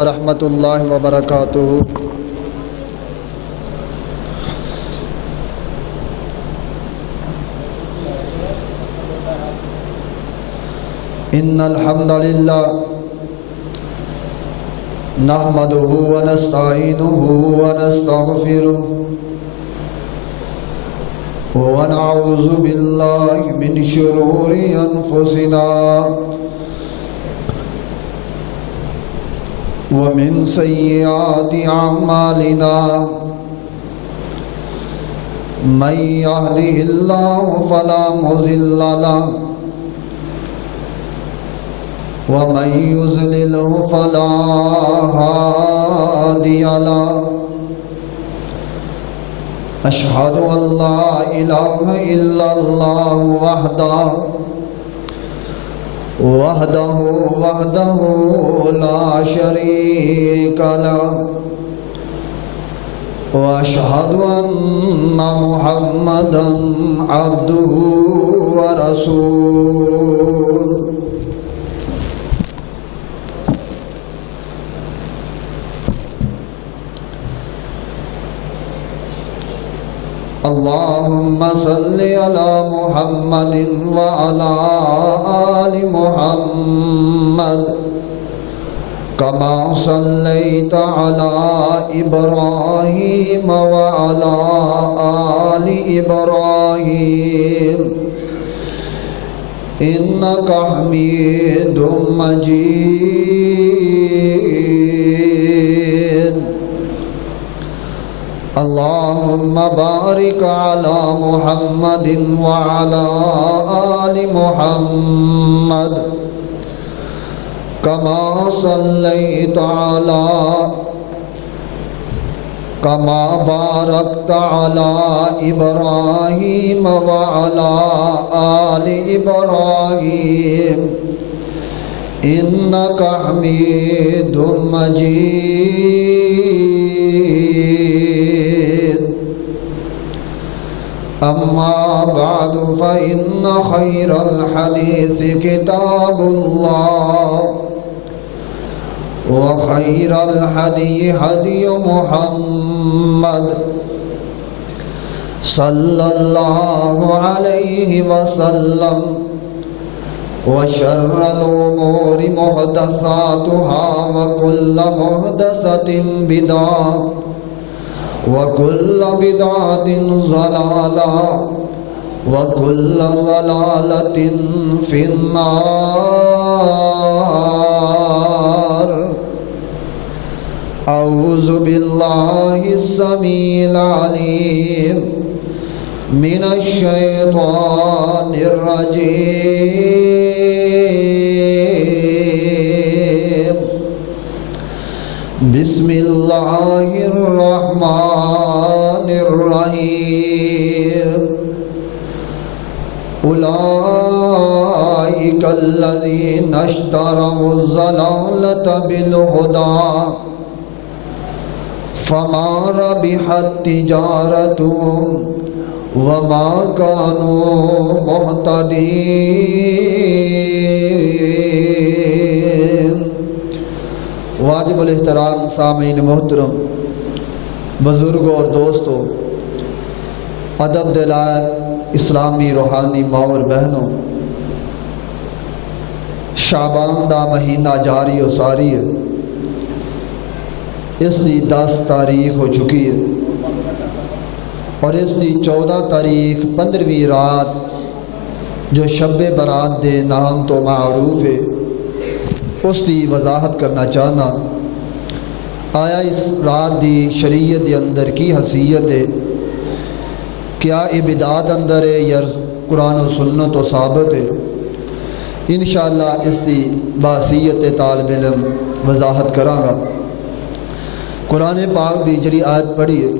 ورحمۃ اللہ وبرکاتہ۔ ان الحمد للہ نحمده ونستعینه ونستغفره ونعوذ باللہ من شرور انفسنا ومن سیئات اعمالنا من يهده الله فلا مضل له ومن يضلله فلا هادي له أشهد أن لا إله إلا الله وحده لا شريك له وأشهد أن محمدا عبده ورسوله۔ اللهم صل على محمد وعلى آل محمد كما صليت على إبراهيم وعلى آل إبراهيم إنك حميد مجيد۔ اللهم بارك على محمد وعلى آل محمد كما باركت على إبراهيم وعلى آل إبراهيم إنك حميد مجيد۔ أما بعد فإن خير الحديث كتاب الله وخير الهدي هدي محمد صلى الله عليه وسلم وشر الأمور محدثاتها وكل محدثة بدعة وكل بدعة ضلالة وكل ضلالة في النار۔ أعوذ بالله السميع العليم من الشيطان الرجيم۔ بسم اللہ الرحمن الرحیم۔ اولئک الذین اشتروا الضلالۃ بالہدی فما ربحت تجارتهم وما كانوا مہتدین۔ واجب الاحترام سامعین محترم، بزرگوں اور دوستوں، ادب دلائر اسلامی روحانی ماں اور بہنوں، شعبان دا مہینہ جاری و ساری ہے۔ اس دی 10 تاریخ ہو چکی ہے اور اس دی 14 تاریخ 15ویں رات جو شب برات دے نام تو معروف ہے، اس دی وضاحت کرنا چاہنا۔ آیا اس رات دی شریعت دی اندر کی حیثیت ہے؟ کیا یہ بدعت اندر ہے یا قرآن و سنت و ثابت ہے؟ انشاءاللہ اس دی باحثیت طالب علم وضاحت کراں گا۔ قرآن پاک دی جڑی آیت پڑھی ہے،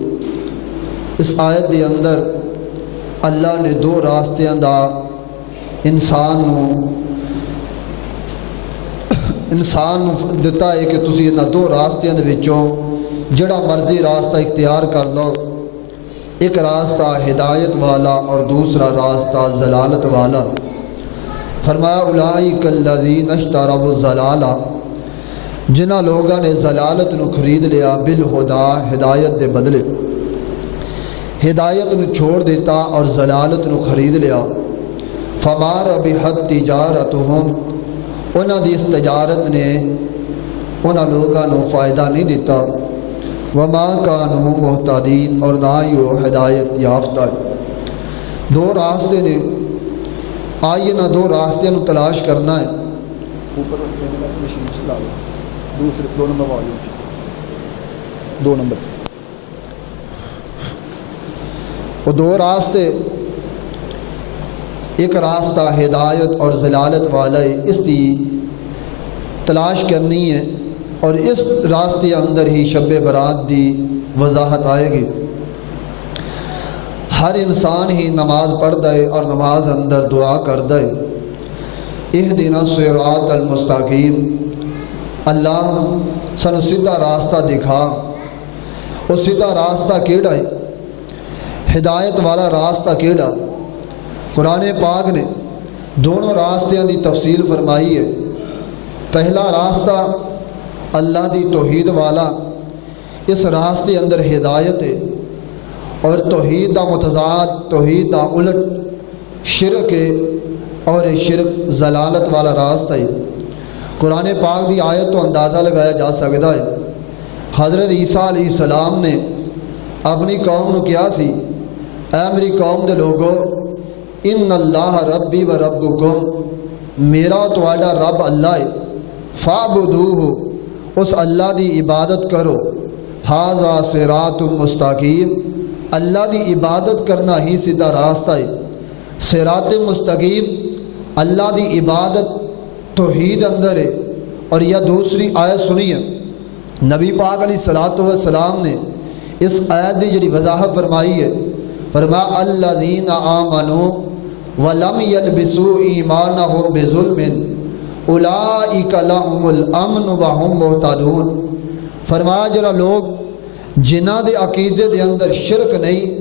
اس آیت دے اندر اللہ نے 2 راستیاں دا انسان نو دتا ہے کہ تسی انہاں 2 راستیاں دے وچوں جڑا مرضی راستہ اختیار کر لو۔ ایک راستہ ہدایت والا اور دوسرا راستہ ضلالت والا۔ فرمایا اولئک الذین اشتروا الضلالہ، جنہ لوگوں نے ضلالت نو خرید لیا بالہدا ہدایت دے بدلے، ہدایت نو چھوڑ دیتا اور ضلالت نو خرید لیا، فما ربحت تجارتہم، انہاں دی اس تجارت نے انہاں لوگوں نو فائدہ نہیں دیتا، وما کانوا مہتدین، اور نہ ہی وہ ہدایت یافتہ۔ دو راستے نے، آئیے نہ دو راستے نو تلاش کرنا ہے۔ اوپر مشین چلا لو، دوسرے 2 نمبر والی 2 نمبر، وہ دو راستے، ایک راستہ ہدایت اور ضلالت والا ہے، اس کی تلاش کرنی ہے، اور اس راستے اندر ہی شب برات دی وضاحت آئے گی۔ ہر انسان ہی نماز پڑھ دے اور نماز اندر دعا کر دے، اہدنا الصراط المستقیم، اللہ سانو سیدھا راستہ دکھا۔ وہ سیدھا راستہ کیڑا ہے؟ ہدایت والا راستہ کیڑا؟ قرآن پاک نے دونوں راستیاں دی تفصیل فرمائی ہے۔ پہلا راستہ اللہ دی توحید والا، اس راستے اندر ہدایت ہے، اور توحید دا متضاد، توحید دا الٹ شرک ہے، اور شرک ضلالت والا راستہ ہے۔ قرآن پاک دی آیت تو اندازہ لگایا جا سکتا ہے۔ حضرت عیسیٰ علیہ السلام نے اپنی قوم نو کیا سی، اے میری قوم دے لوگو، ان اللہ ربی و ربکم، میرا تہاڈا رب اللہ ہے، فاعبدوہ، اس اللہ دی عبادت کرو، ھذا صراط مستقیم، اللہ دی عبادت کرنا ہی سیدھا راستہ ہے۔ صراط مستقیم، اللہ دی عبادت توحید اندر ہے۔ اور یہ دوسری آیت سنیے، نبی پاک علیہ الصلوۃ والسلام نے اس آیت دی جڑی وضاحت فرمائی ہے، فرمایا الذین آمنوا ولم یلبسوا ایمانہم بظلم اولئک لہم الامن وہم مہتدون، فرمایا جڑا لوگ جنہ دے عقیدے دے اندر شرک نہیں،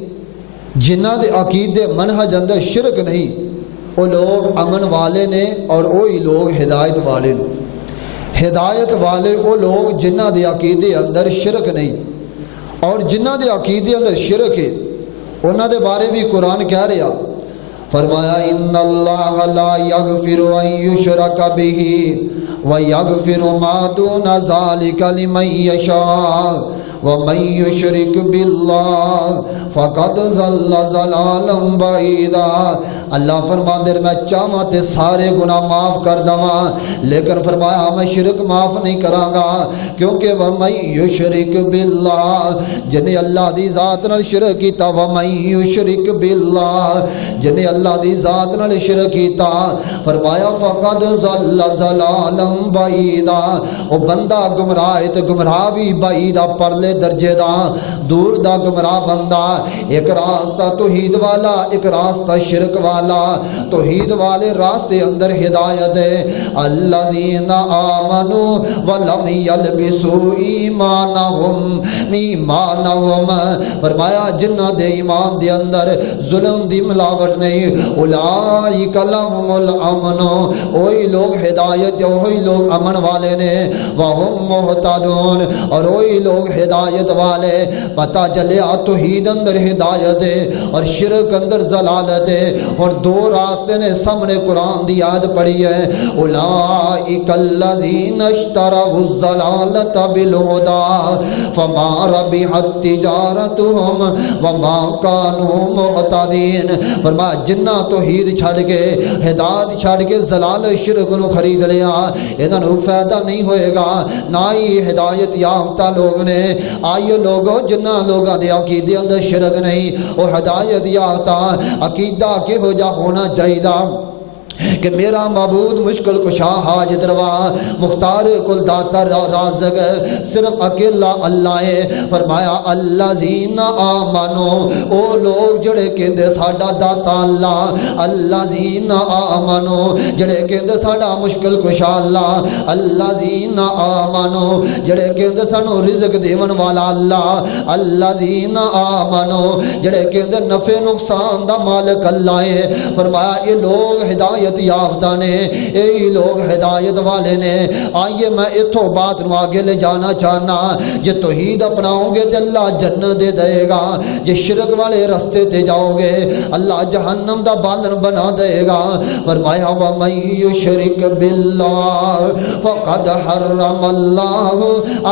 جنہ دے عقیدے منہج اندر شرک نہیں، وہ لوگ امن والے نے، اور وہی لوگ ہدایت والے نے۔ ہدایت والے وہ لوگ جنہ دے عقیدے اندر شرک نہیں، اور جنہ دے عقیدے اندر شرک ہے انہاں دے بارے بھی قرآن کہہ رہا، فرمایا ان اللہ لا یغفر ان یشرک بہ ویغفر ما دون ذلک لمن یشاء ومن یشرک باللہ فقد ضل ضلالا بعیدا۔ اللہ فرماندے میں چاہواں تے سارے گناہ معاف کر دواں، لیکن فرمایا میں شرک معاف نہیں کراں گا، کیونکہ ومن یشرک باللہ، جنہیں اللہ دی ذات نال شرک کیتا، ومن یشرک باللہ، جنہیں اللہ دی ذات نال شرک کیتا، فرمایا فقد ضل ضلالا بعیدا، او بندہ گمراہ ہے تے گمراہ بھی بعیدا، پرلے درجے دا، دور دا گمراہ بندہ۔ ایک راستہ توحید والا، ایک راستہ شرک والا۔ توحید والے راستے اندر ہدایت ہے، الذین آمنوا ولم یلبسوا ایمانہم، فرمایا جنہ دے ایمان دے اندر ظلم دی ملاوٹ نہیں، اولئک لہم الامن، وہی لوگ ہدایت، وہی لوگ امن والے نے، وہم مہتدون، اور وہی لوگ ہدایت والے۔ پتہ چلیا توحید اندر ہدایت ہے اور شرک اندر ضلالت ہے، اور دو راستے نے سامنے قرآن دی آیت پڑھی ہے، اولئک الذین اشتروا الضلالۃ بالہدی فما ربحت تجارتہم وما کانوا مہتدین۔ فرمایا جنہ توحید چھڑ کے، ہدایت چھڑ کے ضلالت شرک نو خرید لیا، انہاں نو فائدہ نہیں ہوئے گا، نہ ہی ہدایت یافتہ لوگ نے۔ آئیے لوگوں، جنہ لوگاں دے عقیدے اندر شرک نہیں، وہ ہدایت یافتہ عقیدہ کہو جا ہونا چاہیے کہ میرا معبود مشکل کشا حاجت روا مختار کل داتا رازق صرف اکیلا اللہ ہے۔ فرمایا الذین آمنو، او لوگ جڑے کہندے ساڈا داتا اللہ، الذین آمنو جڑے کہندے ساڈا مشکل کشا اللہ، الذین آمنو جڑے کہندے سانو رزق دیون والا اللہ، الذین آمنو جڑے کہندے نفع نقصان دا مالک اللہ ہے۔ فرمایا یہ لوگ ہدایت ہدایت یافتہ نے، یہی لوگ ہدایت والے نے۔ آئیے میں اتھوں بات نو آگے لے جانا چاہنا، جے توحید اپناؤ گے تے اللہ جنت دے دے گا، جے شرک والے رستے تے جاؤ گے اللہ جہنم دا بالن بنا دے گا۔ فرمایا وَمَن يُشْرِكْ بِاللَّهِ فَقَدْ حَرَّمَ اللَّهُ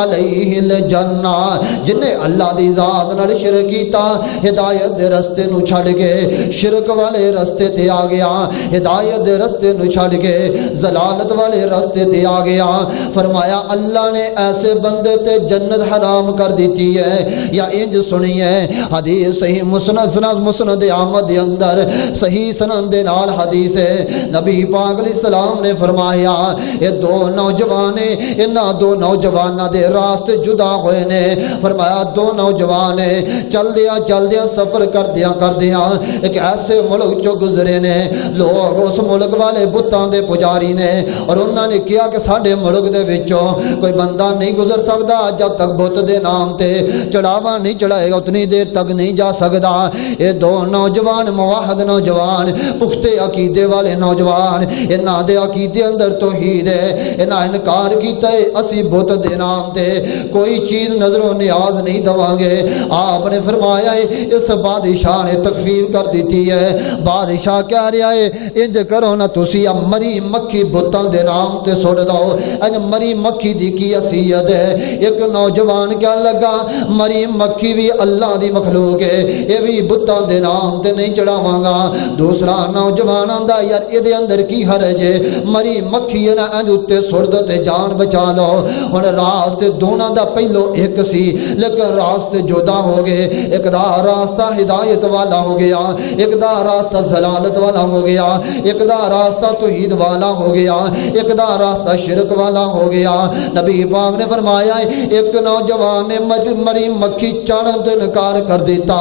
عَلَيْهِ الْجَنَّةَ، جن نے اللہ دی ذات نال شرک کیتا، ہدایت دے رستے نو چھڑ کے شرک والے رستے تے آ گیا، ہدایت دے رستے نو چھڑ کے ضلالت والے رستے تے آ گیا۔ فرمایا اللہ نے ایسے بندے تے جنت حرام کر دیتی ہے، یا انج سنیے حدیث صحیح مسند احمد دے اندر صحیح سند دے نال حدیث ہے، نبی پاک علیہ السلام نے فرمایا یہ دو نوجوان انہاں دو نوجواناں دے راستے جدا ہوئے نے۔ فرمایا دو نوجوان چل دیا سفر کردیاں ایک ایسے ملک جو گزرے نے، لوگ اس ملک والے بتاں دے پجاری نے، اور انہوں نے کیا کہ ساڈے ملک دے وچوں کوئی بندہ نہیں گزر سکتا جب تک بت دے نام تے چڑھاوا نہیں چڑھائے گا اتنی دیر تک نہیں جا سکتا۔ یہ دو نوجوان موحد نوجوان پختے عقیدے والے نوجوان، انہاں دے عقیدے اندر توحید ہے، انہاں انکار کیتا ہے اسی بت دے نام تے کوئی چیز نظر و نیاز نہیں دواں گے۔ آپ نے فرمایا ہے اس بادشاہ نے تکفیر کر دیتی ہے، بادشاہ کہہ رہا ہے انج کرو نا تسی مری مکھی بتاں دے نام تے سٹ دو۔ انج مری مکھی دی کی حیثیت ہے؟ ایک نوجوان کیا لگا مری مکھی بھی اللہ دی مخلوق ہے، یہ بھی بتاں دے نام تے نہیں چڑھاواں گا۔ دوسرا نوجوان آندا یار اے دے اندر کی حرج ہے، مری مکھی ہے نا انج اتے سٹ دو تے جان بچا لو۔ ہن راستے دونوں دا پہلو ایک سی لیکن راستے جدا ہو گئے، ایک دا راستہ ہدایت والا ہو گیا، ایک دا راستہ ضلالت والا ہو گیا، ایک دا راستہ توحید والا ہو گیا، ایک دا راستہ شرک والا ہو گیا۔ نبی پاک نے فرمایا ایک نوجوان نے مری مکھی چاڑن تو انکار کر دیتا،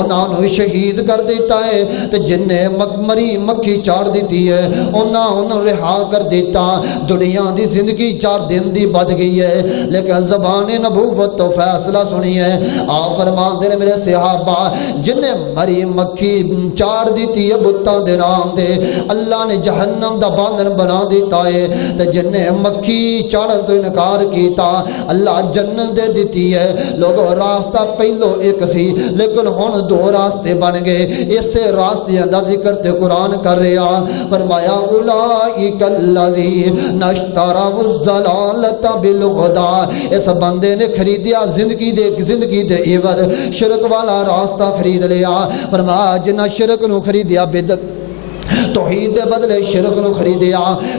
انہاں نو شہید کر دیتا ہے، تے جن نے مری مکھی چاڑ دیتی ہے انہاں رہا کر دیتا۔ دنیا دی زندگی 4 دن دی بچ گئی ہے، لیکن زبان نبوت تو فیصلہ سنی ہے۔ آپ فرماندے نے میرے صحابہ جن نے مری مکھی چاڑ دیتی ہے بتاں دے نام تے اللہ نے جہنم دا بالن بنا دیتا ہے، تے جن نے مکھی چاڑن تو انکار کیتا اللہ جنت دے دیتی ہے۔ لوگوں راستہ پہلو ایک سی لیکن ہن 2 راستے بن گئے، اسے راستے دا ذکر تے قرآن کر رہا۔ فرمایا اولئک الذین اشتروا الضلالۃ بالہدی، اس بندے نے خریدیا زندگی دے عوض شرک والا راستہ خرید لیا۔ فرمایا جنہ شرک نو خریدیا بدعت توحید دے بدلے شرک نو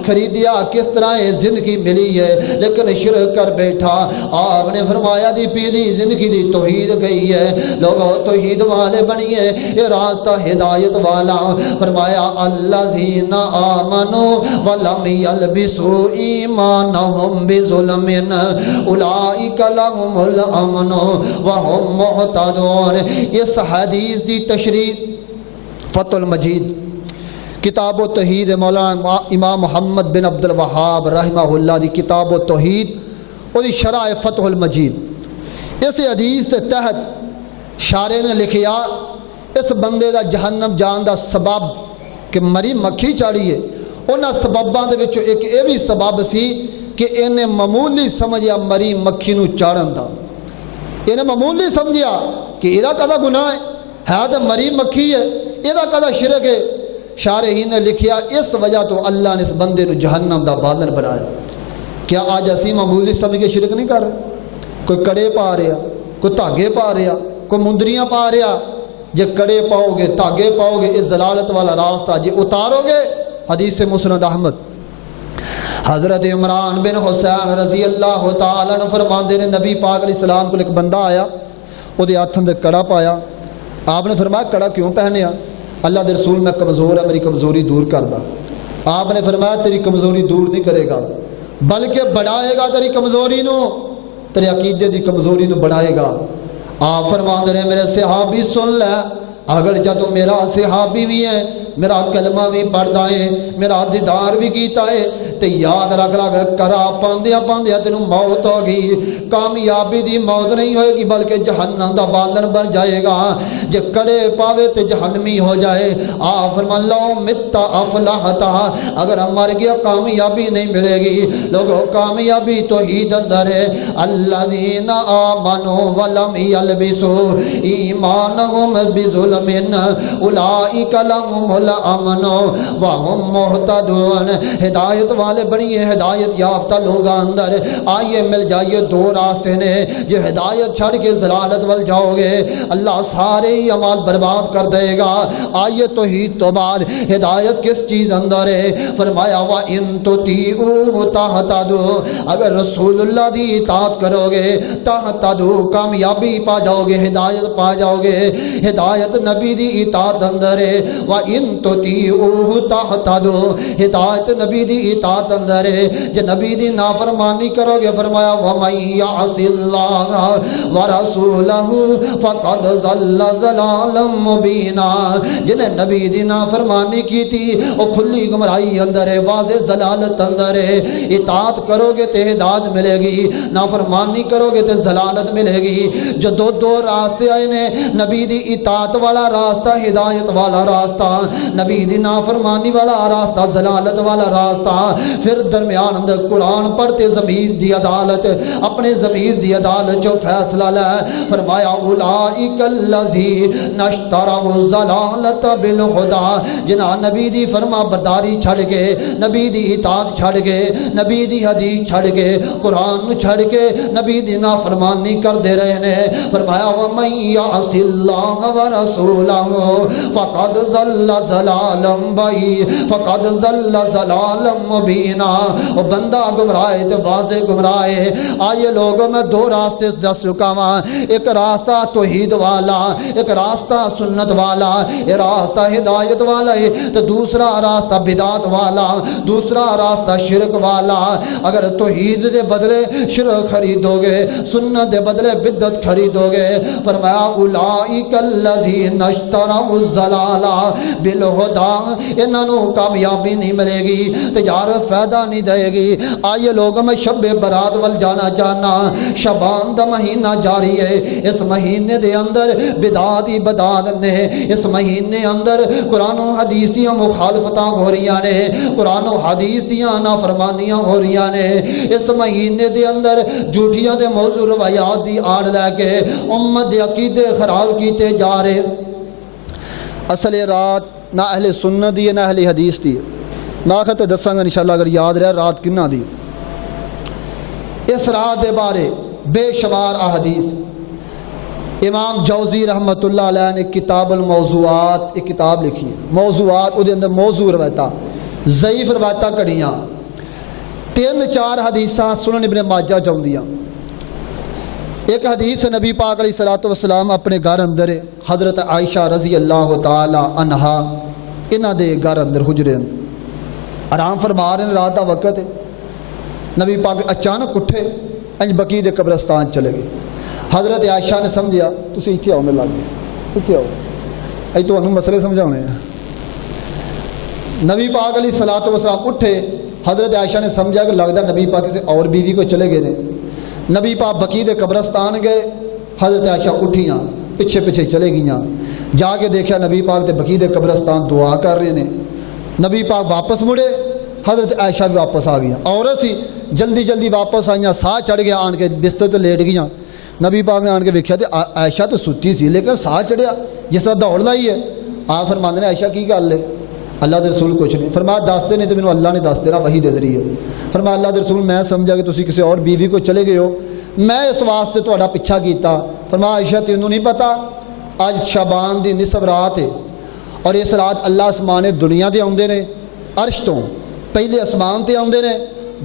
خریدیا کس طرح ہے زندگی ملی ہے لیکن شرک کر بیٹھا۔ آپ نے فرمایا دی پیلی زندگی دی توحید گئی ہے، لوگوں توحید والے بنی ہے، یہ راستہ ہدایت والا۔ فرمایا الذین آمنوا ولم یلبسوا ایمانہم بظلم اولئک لہم الامن وہم مہتدون۔ اس حدیث دی تشریح فتح المجید کتاب و توحید مولانا امام محمد بن عبد الوہاب رحمہ اللہ دی کتاب و توحید اور دی شرح فتح المجید۔ اس حدیث کے تحت شارح نے لکھیا اس بندے دا جہنم جان دا سبب کہ مری مکھی چاڑی ہے، انہاں سبباں دے وچوں ایک یہ بھی سبب سی کہ انہیں معمولی سمجھیا مری مکھی نو چاڑن دا، انہیں معمولی سمجھیا کہ یہ کدا گناہ ہے تو مری مکھی ہے، یہ کدا شرک ہے۔ شارحین نے لکھیا اس وجہ تو اللہ نے اس بندے نو جہنم دا بالن بنایا۔ کیا آج اسی معمولی سمجھ کے شرک نہیں کر رہے؟ کوئی کڑے پا رہا، کوئی دھاگے پا رہا، کوئی مندریاں پا رہا، جے کڑے پاؤ گے دھاگے پاؤ گے اس ضلالت والا راستہ جے اتارو گے۔ حدیث مسند احمد حضرت عمران بن حسین رضی اللہ تعالیٰ عنہ فرماندے نے نبی پاک علیہ السلام کو ایک بندہ آیا، وہ دے ہاتھ اندر کڑا پایا۔ آپ نے فرمایا کڑا کیوں پہنیا؟ اللہ دے رسول میں کمزور ہے، میری کمزوری دور کر دا۔ آپ نے فرمایا تیری کمزوری دور نہیں کرے گا بلکہ بڑھائے گا، تیری کمزوری نو، تیرے عقیدے دی کمزوری نو بڑھائے گا۔ آپ فرماندے نے میرے صحابی سن لے اگر جدوں میرا صحابی بھی ہے میرا کلمہ بھی پڑھدا ہے میرا دیدار بھی کیتا ہے تے یاد رکھ لگ کرا پاندیا پاندیا تینوں موت ہو گئی کامیابی دی موت نہیں ہوئے گی بلکہ جہنم دا بالن بن جائے گا جے کڑے پاوے تے جہنمی ہو جائے فرما لو مت افلحتا اگر مر گیا کامیابی نہیں ملے گی لوگوں کامیابی توحید اندر ہے الذین آمنوا ولم یلبسوا ایمانہم بظلم اولئک لہم الامن وہم مہتدون ہدایت والے بڑی ہیں ہدایت یافتہ لوگ اندر آئیے مل جائیے دو راستے نے یہ ہدایت چھڑ کے ضلالت وال جاؤ گے اللہ سارے ہی عمال برباد کر دے گا آئیے توحید تو بعد ہدایت کس چیز اندر ہے فرمایا وَإِن تُطِيعُوهُ تَهْتَدُوا اگر رسول اللہ دی اطاعت کرو گے تَهْتَدُوا کامیابی پا جاؤ گے ہدایت پا جاؤ گے ہدایت نبی دی اطاعت اندر ہے وَإِن تُطِيعُوهُ تَهْتَدُوا ہدایت نبی دی اطاعت اندر ہے جے نبی دی نافرمانی کرو گے فرمایا وَمَن يَعْصِ اللَّهَ وَرَسُولَهُ فَقَدْ ضَلَّ ضَلَالًا مُبِينًا جنہیں نبی دی نافرمانی کی تھی وہ کھلی گمراہی اندر ہے واضح ضلالت اندر ہے اطاعت کرو گے تے ہدایت ملے گی نافرمانی کرو گے تے ضلالت ملے گی جو دو راستے آئے نے نبی دی اطاعت والا راستہ ہدایت والا راستہ نبی دی نافرمانی والا راستہ ضلالت والا راستہ پھر درمیان اندر قرآن پڑھتے ضمیر دی عدالت اپنے ضمیر دی عدالت جو فیصلہ لے فرمایا اولئک الذین اشتروا الضلالۃ بالہدی جنہاں نبی دی فرما برداری چھڑ کے نبی دی اطاعت چھڑ کے نبی دی حدیث چھڑ کے قرآن چھڑ کے نبی دی نافرمانی کر دے رہے نے فرمایا وَمَن يَعْصِ اللَّهَ وَرَسُولَهُ فَقَدْ ضَلَّ ضَلَالًا بَعِيدًا فَقَدْ ضَلَّ ضَلَالًا مُبِينًا وہ بندہ گمراہ ہے تو واضح گمراہ ہے آئیے لوگوں میں دو راستے دس چکا ہوں ایک راستہ توحید والا ایک راستہ سنت والا ایک راستہ ہدایت والا ہے تو دوسرا راستہ بدعت والا دوسرا راستہ شرک والا اگر توحید دے بدلے شرک خریدو گے سنت دے بدلے بدعت خریدو گے فرمایا اولئک الذین اشتروا الضلالۃ بالہدی انہوں کامیابی نہیں ملے گی تجارت فائدہ نہیں دے گی آئیے لوگوں میں شب برات وال جانا چاہنا شبان دا مہینہ جاری ہے اس مہینے دے اندر بدعات ہی بدعات نے اس مہینے اندر قرآن و حدیث دیاں مخالفتاں ہو رہی نے قرآن و حدیث دیاں نافرمانیاں ہو رہی نے اس مہینے دے اندر جھوٹیاں دے موضوع روایات دی آڑ لے کے امت دے عقیدے خراب کیتے جا رہے اصل رات نہ اہل سنت دی نہ اہل حدیث دی میں آخر تے دساں گا انشاءاللہ اگر یاد رہا رات کنہ دی اس رات دے بارے بے شمار احادیث امام جوزی رحمت اللہ علیہ نے کتاب الموضوعات ایک کتاب لکھی ہے موضوعات وہ اندر موضوع روایتاں ضعیف روایتاں کڑیاں 3-4 حدیثاں سنن ابن ماجہ جاؤندیاں ایک حدیث نبی پاک علیہ السلام اپنے گھر اندر حضرت عائشہ رضی اللہ تعالی عنہا انہ دے گھر اندر حجرے آرام فرما رہے ہیں رات دا وقت ہے نبی پاک اچانک اٹھے انج بقیع دے قبرستان چلے گئے حضرت عائشہ نے سمجھیا تسی اتھے آؤ میرے لگے اتھے آؤ اے تو انہوں مسئلے سمجھاؤنے ہیں نبی پاک علیہ السلام اٹھے حضرت عائشہ نے سمجھا کہ لگتا نبی پاک سے اور بیوی کو چلے گئے نبی پاک بقیع دے قبرستان گئے حضرت عائشہ اٹھیاں پیچھے پیچھے چلے گئیاں جا کے دیکھا نبی پاک دے بقیع دے قبرستان دعا کر رہے ہیں نبی پاک واپس مڑے حضرت عائشہ بھی واپس آ گیا عورت سی جلدی جلدی واپس آئیاں ساہ چڑھ گیا آن کے بستر تے لیٹ گئیاں نبی پاک نے آن کے ویکھیا تے عائشہ تو ستی سی لیکن ساہ چڑھیا جس طرح دوڑ لائی ہے آپ فرماندے نے عائشہ کی گل ہے اللہ دے رسول کچھ نہیں فرمایا دستے نہیں تو مینوں اللہ نے دس دینا وحی دے ذریعے فرمایا اللہ دے رسول میں سمجھا کہ تسی کسی اور بیوی کو چلے گئے ہو میں اس واسطے تہاڈا پیچھا کیتا فرمایا عائشہ تینوں نہیں پتا آج شعبان دی نصف رات ہے اور اس رات اللہ اسمان دنیا دے آندے نے عرش تو پہلے اسمان تے آندے نے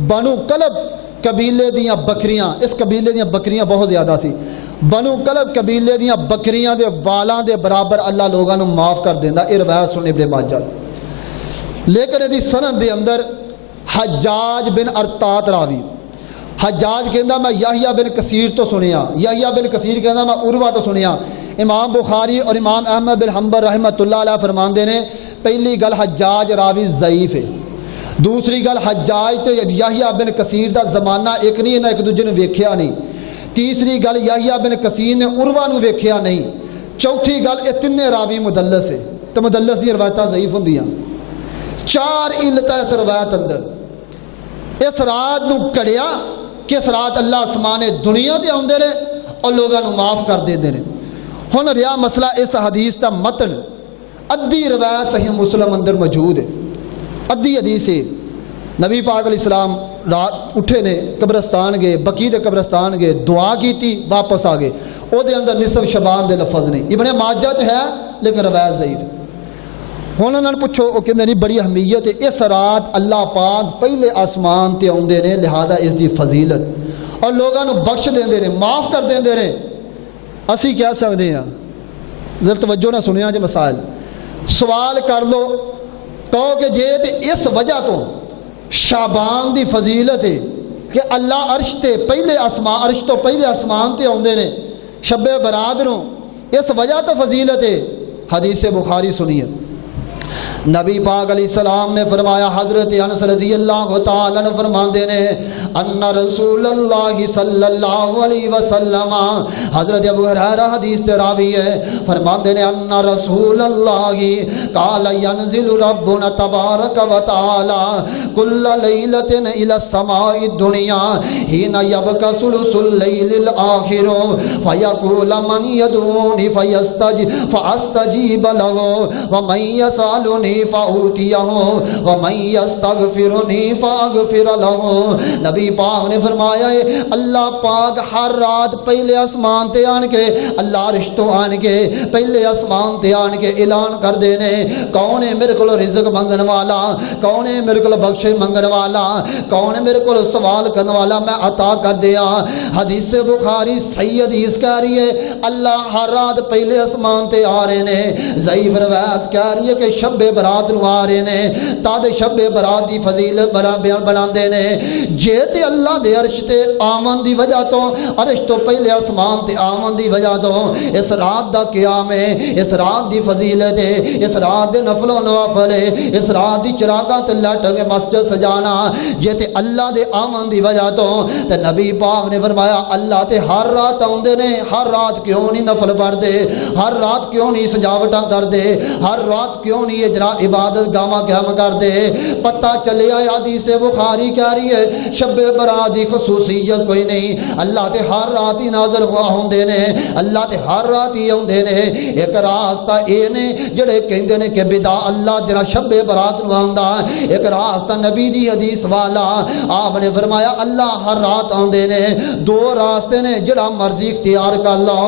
بنو کلب قبیلے دیاں بکریاں اس قبیلے دیاں بکریاں بہت زیادہ سی بنو کلب قبیلے دیاں بکریاں دے والاں دے برابر اللہ لوگاں نو معاف کر دیندا یہ روایت سن ابن ماجہ لیکن دی سند دے اندر حجاج بن ارطاط راوی حجاج کہندا میں یحییٰ بن کثیر تو سنیا، یحییٰ بن کثیر کہندا میں عروہ تو سنیا۔ امام بخاری اور امام احمد بن حنبل رحمۃ اللہ علیہ فرماندے نے پہلی گل حجاج راوی ضعیف ہے، دوسری گل حجاج تے یحییٰ بن کثیر دا زمانہ ایک نہیں، انہاں ایک دوجے نوں ویکھیا نہیں، تیسری گل یحییٰ بن کثیر نے عروہ نوں ویکھیا نہیں، چوتھی گل یہ تینے راوی مدلس ہے تو مدلس دی روایتاں ضعیف ہوندیاں۔ چار علتاں اس روایت اندر، اس رات نو کڑیا کہ اس رات اللہ آسمان دنیا تے آندے نے اور لوگاں نو معاف کر دیندے نے۔ ہن رہا مسئلہ اس حدیث دا متن، ادھی روایت صحیح مسلم اندر موجود ہے، ادھی حدیث ہے۔ نبی پاک علیہ السلام رات اٹھے نے، قبرستان گئے، بقیع دے قبرستان گئے، دعا کیتی، واپس آ گئے، او دے اندر نصف شبان دے لفظ نہیں، ابن ماجہ جو ہے لیکن روایت ضعیف ہے۔ ہن انہاں نوں پوچھو، وہ کہندے نہیں بڑی اہمیت ہے، اس رات اللہ پاک پہلے آسمان تے آندے نے، لہذا اس دی فضیلت اور لوگاں نوں بخش دیندے نے، معاف کر دیندے نے۔ اسی کہہ سکتے ہیں، ذرا توجہ نہ سنیا جے مسائل، سوال کر لو کہو کہ جے تے اس وجہ تو شعبان دی فضیلت ہے کہ اللہ عرش تے پہلے آسمان، عرش تو پہلے آسمان تے آندے نے شب برات نوں، اس وجہ تو فضیلت ہے۔ حدیث بخاری سنیے، نبی پاک علیہ السلام نے فرمایا، حضرت انس رضی اللہ تعالی عنہ فرماندے نے، ان رسول اللہ صلی اللہ علیہ وسلم، حضرت ابو ہریرہ حدیث تے راوی ہے، فرماندے نے ان رسول اللہ قال ينزل ربنا تبارک و تعالی کل لیلۃ الى السماء الدنیا حين يبقى ثلث الليل الاخر فيقول من يدعوني فاستجيب له ومن يسألني فأوتيه ومن يستغفرني فأغفر له۔ نبی پاک نے فرمایا ہے اللہ پاک ہر رات پہلے آسمان تے آن کے، اللہ عرش تو آن کے پہلے آسمان تے آن کے اعلان کر دینے، کون ہے میرے کو رزق منگن والا، کون ہے میرے کو بخش منگن والا، کون ہے میرے کو سوال کرنے والا، میں عطا کر دیا۔ حدیث بخاری صحیح حدیث کہہ رہی ہے اللہ ہر رات پہلے آسمان تے آ رہے نے۔ ضعیف روایت کہہ رہی ہے کہ شب برات نو آ رہے نے، تاد شب برات دی فضیلت بیان بناندے نے۔ جے تے اللہ دے عرش تے آمن دی وجہ تو، عرش تو پہلے آسمان تے آمن دی وجہ تو اس رات دا قیام ہے، اس رات دی فضیلت ہے، اس رات دے نفل و نوافل ہے، اس رات دی چراغاں تے لٹھ کے مسجد سجانا، جے تے اللہ دے آمن دی وجہ تو تے نبی پاک نے فرمایا اللہ تے ہر رات آندے نے، ہر رات کیوں نہیں نفل پڑھ دے، ہر رات کیوں نہیں سجاوٹاں کر دے، ہر رات کیوں نہیں اجرا عبادت گاواں قیام کر دے۔ پتہ چلیا حدیث بخاری کہہ رہی ہے شب برات دی خصوصیت کوئی نہیں، اللہ تے ہر رات ہی نازل ہوا ہوندے نے، اللہ تے ہر رات ہی ہوندے نے۔ ایک راستہ اے نے جڑے کہندے نے کہ بدا اللہ جڑا شب برات نو آندا، ایک راستہ نبی دی حدیث والا، آپ نے فرمایا اللہ ہر رات آندے نے۔ دو راستے نے جڑا مرضی اختیار کر لو۔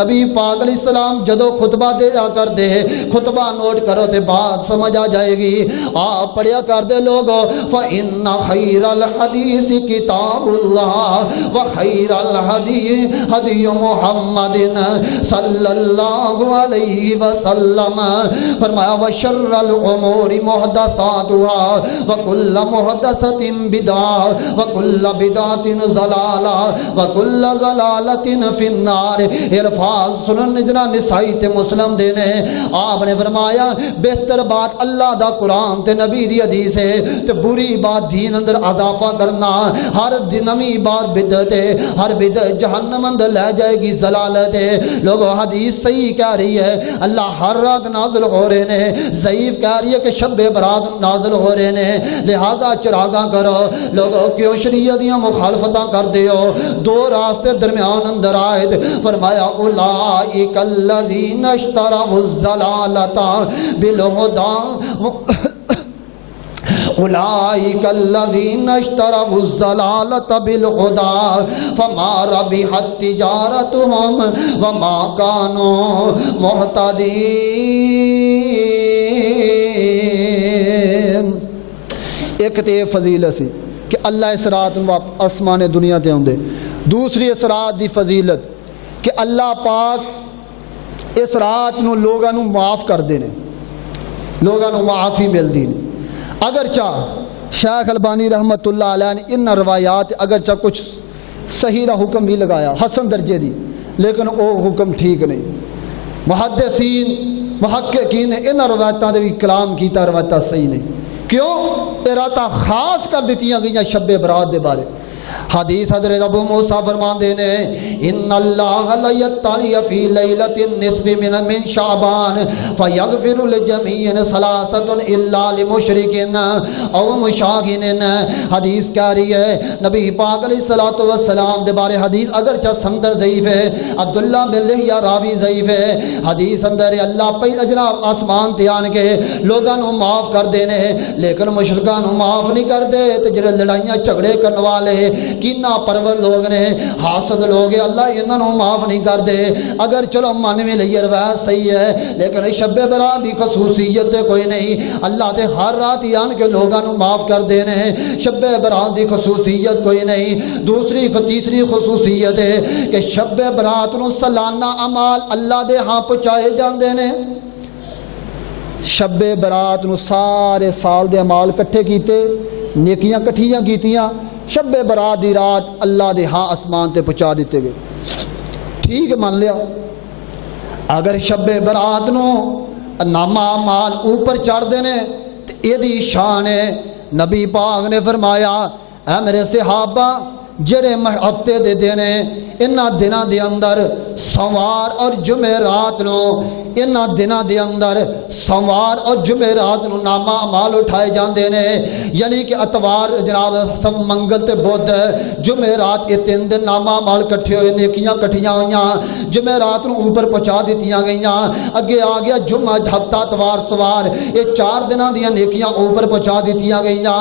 نبی پاک علیہ السلام جدو خطبہ دے جا کر دے، خطبہ نوٹ کرو تے بات سمجھ آ جائے گی، آپ پڑھیا کر دے لوگو، فَإِنَّ خَيْرَ الْحَدِيثِ كِتَابُ اللَّهِ وَخَيْرَ الْحَدِيثِ هَدْيُ مُحَمَّدٍ صلی اللہ علیہ وسلم۔ فرمایا وَشَرَّ الْأُمُورِ مُحْدَثَاتُهَا وَكُلَّ مُحْدَثَةٍ بِدْعَةٌ وَكُلَّ بِدْعَةٍ ضَلَالَةٌ وَكُلَّ ضَلَالَةٍ فِي النَّارِ۔ الفاظ سنن نجنا نسائی تے مسلم دینے، آپ نے فرمایا بہتر بات اللہ دا قرآن تے نبی دی حدیث ہے تے بری بات دین اندر اضافہ کرنا، ہر نمی بات بدعت ہے، ہر بدعت جہنم اندر لے جائے گی، ضلالت ہے۔ لوگوں حدیث صحیح کہہ رہی ہے اللہ ہر رات نازل ہو رہے نے، ضعیف کہہ رہی ہے کہ شب برات نازل ہو رہے نے، لہذا چراغاں کرو۔ لوگوں کیوں شریعت دیاں مخالفتاں کر دیو؟ دو راستے درمیان اندر آئے، فرمایا اولئک الذین اشتروا الضلالۃ بالہدی اولئک الذین اشتروا الضلالۃ بالہدی فما ربحت تجارتہم وما کانوا مہتدین۔ ایک تے فضیلت سی کہ اللہ اس رات آسمان دنیا تے آندے، دوسری اس رات دی فضیلت کہ اللہ پاک اس رات نو لوگاں نو معاف کر دینے، لوگاں نو معافی مل دی۔ اگر چاہ شیخ البانی رحمۃ اللہ علیہ نے ان روایات اگرچہ کچھ صحیح دا حکم بھی لگایا حسن درجے دی، لیکن وہ حکم ٹھیک نہیں۔ محدثین محققین نے ان روایتاں دے بھی کلام کیتا، روایتاں صحیح نہیں۔ کیوں؟ ارادہ خاص کر دیتیاں گئیاں شب برات دے بارے۔ حدیث حضرت ابو موسیٰ فرماندے نے ان اللہ لا یطلع فی لیلۃ النصف من شعبان فیغفر لجمیع ثلاثۃ الا لمشرک او مشاغن۔ حدیث کہہ رہی ہے نبی پاک علیہ الصلوۃ والسلام دے بارے حدیث اگرچہ سندر ضعیف ہے، عبداللہ بن لہیہ راوی ضعیف ہے، حدیث اندر اللہ پہلے جناب آسمان تے آن کے لوگاں نو معاف کر دینے، لیکن مشرکاں نو معاف نہیں کر دے۔ تے جڑے لڑائیاں جھگڑے کرن والے کینا پرور لوگ نے، حاسد لوگ، اللہ انہاں نو معاف نہیں کر دے۔ اگر چلو من میں لئی روایت صحیح ہے، لیکن شب برات دی خصوصیت کوئی نہیں۔ اللہ تے ہر رات ہی آن کے لوگاں نو معاف کر دینے، شب برات دی خصوصیت کوئی نہیں۔ تیسری خصوصیت ہے کہ شب برات نو سالانہ اعمال اللہ دے ہاں پہنچائے جاندے نے۔ شب برات نو سارے سال دے اعمال کٹھے کیتے، نیکیاں کٹھیاں کیتیاں، شب برات دی رات اللہ دے ہاں آسمان تے پہنچا دیتے گئے۔ ٹھیک مان لیا۔ اگر شب برات نو نامہ اعمال اوپر چڑھ دینے تو یہ دی شان ہے۔ نبی پاک نے فرمایا اے میرے صحابہ جڑے ہفتے دے دینے انہاں دناں دے اندر سوار اور جمعرات نو، انہاں دناں دے اندر سوار اور جمعرات نو نامہ اعمال اٹھائے جاندے نے، یعنی کہ اتوار جناب سب منگل تے بدھ جمعرات یہ 3 دن نامہ اعمال کٹھے ہوئے، نیکیاں کٹھیاں ہوئیاں، جمعرات نو اوپر پہنچا دیتیاں گئیاں۔ اگے آ گیا جمعہ ہفتہ اتوار سوار، یہ 4 دناں دیاں نیکیاں اوپر پہنچا دیتیاں گئیاں۔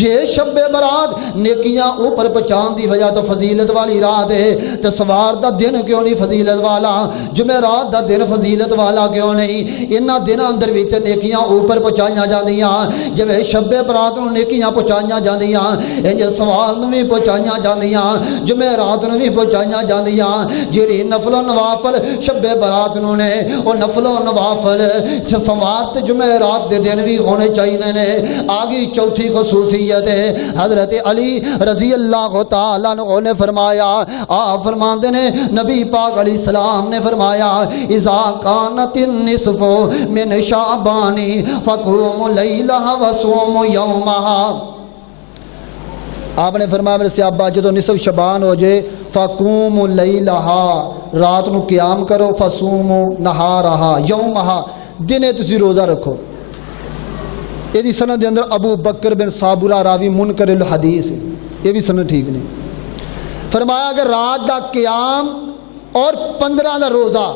جے شب برات نیکیاں اوپر پہنچان دی وجہ تو فضیلت والی رات ہے، تو سوار دا دن کیوں نہیں فضیلت والا، جمعرات دا دن فضیلت والا کیوں نہیں؟ انہاں دناں اندر بھی تے نیکیاں اوپر پہنچائیاں جاندیاں، جویں شب برات نو نیکیاں پہنچائیاں جاندیاں، انج سوار نو بھی پہنچائیاں جاندیاں، جمعرات نو بھی پہنچائیاں جاندیاں۔ جڑی نفل و نوافل شب برات نو نے، او نفل و نوافل سوار تے جمعرات دے دن بھی ہونے چاہیے نے۔ آگے چوتھی خصوصیت ہے حضرت علی رضی اللہ تعالیٰ عنہ نے فرمایا، آپ فرماندے نے نبی پاک علیہ السلام نے فرمایا اذا کانت النصف من شعبان فقوم لیلہ وصوم یومہا۔ آپ نے فرمایا میرے صحابہ جدو نصف شعبان ہو جائے فقوم لیلہا، رات نو قیام کرو، فصوم نہارہا یومہا، دنے تسی روزہ رکھو۔ یہ دی سند دے اندر ابو بکر بن صابرہ راوی منکر الحدیث ہے، یہ بھی سند ٹھیک نہیں۔ فرمایا اگر رات دا قیام اور 15 دا روزہ،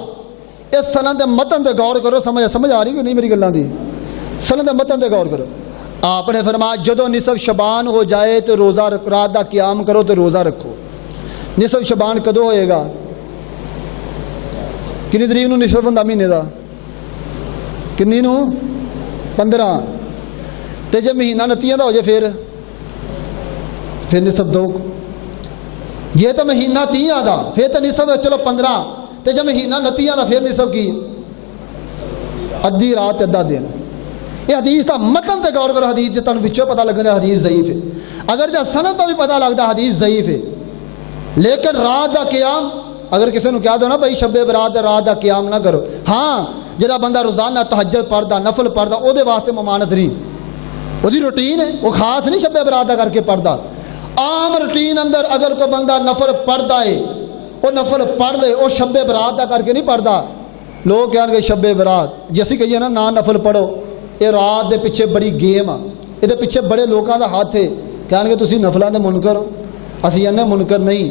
اس سند دے متن دے غور کرو، سمجھ آ رہی کہ نہیں میری گلاں دی؟ سند دے متن دے غور کرو۔ آپ نے فرمایا جدو نصف شعبان ہو جائے تو روزہ رات دا قیام کرو تو روزہ رکھو۔ نصف شعبان کدو ہوئے گا؟ کنی تاریخ نو نصف بندہ مہینے دا؟ کنی نو؟ 15۔ تے جب مہینہ 29 دا ہو جائے پھر نصف دو۔ یہ تو مہینہ 30 دا پھر تو نصف چلو 15، تے جب مہینہ 29 دا پھر نصف کی ادھی رات ادھا دن۔ یہ حدیث دا متن تے غور کرو، حدیث جے تانوں وچوں پتہ لگدا حدیث ضعیف ہے، اگر جے سند تو بھی پتہ لگدا حدیث ضعیف ہے، لیکن رات دا قیام اگر کسی نے کہہ دو نا بھائی شب برات رات دا قیام نہ کرو، ہاں جڑا بندہ روزانہ تہجد پڑھدا نفل پڑھدا او دے واسطے ممانت نہیں، وہ دی روٹین ہے، وہ خاص نہیں شب برات دا کر کے پڑھدا۔ عام روٹین اندر اگر کوئی بندہ نفل پڑھدا ہے وہ نفل پڑھ لے، وہ شب برات دا کر کے نہیں پڑھدا۔ لوگ کہیں گے شب برات جیسی کہیے نا نفل پڑھو، یہ رات دے پیچھے بڑی گیم آ، یہ پیچھے بڑے لوگوں دا ہاتھ ہے، کہیں گے تسی نفلاں دے منکر ہو، اسی انہیں منکر نہیں۔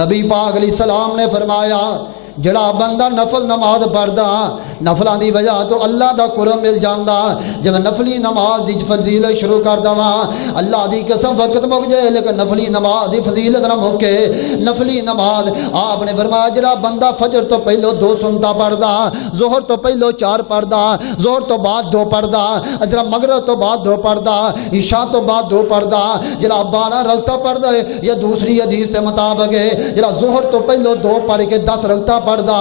نبی پاک علیہ السلام نے فرمایا جڑا بندہ نفل نماز پڑھدا نفلاں دی وجہ تو اللہ دا قرب مل جاندا۔ جب نفلی نماز دی فضیلت شروع کر دواں اللہ دی قسم وقت مک جائے لیکن نفلی نماز دی فضیلت نہ مکے۔ نفلی نماز آپ نے فرمایا جڑا بندہ فجر تو پہلو 2 سنتا پڑھدا، ظہر تو پہلو 4 پڑھدا، ظہر تو بعد 2 پڑھدا، جڑا مغرب تو بعد 2 پڑھدا، عشاء تو بعد 2 پڑھدا، جڑا 12 رکعتاں پڑھدا ہے یہ دوسری حدیث کے مطابق ہے، جڑا ظہر تو پہلو 2 پڑھ کے 10 رکعتاں پڑھدا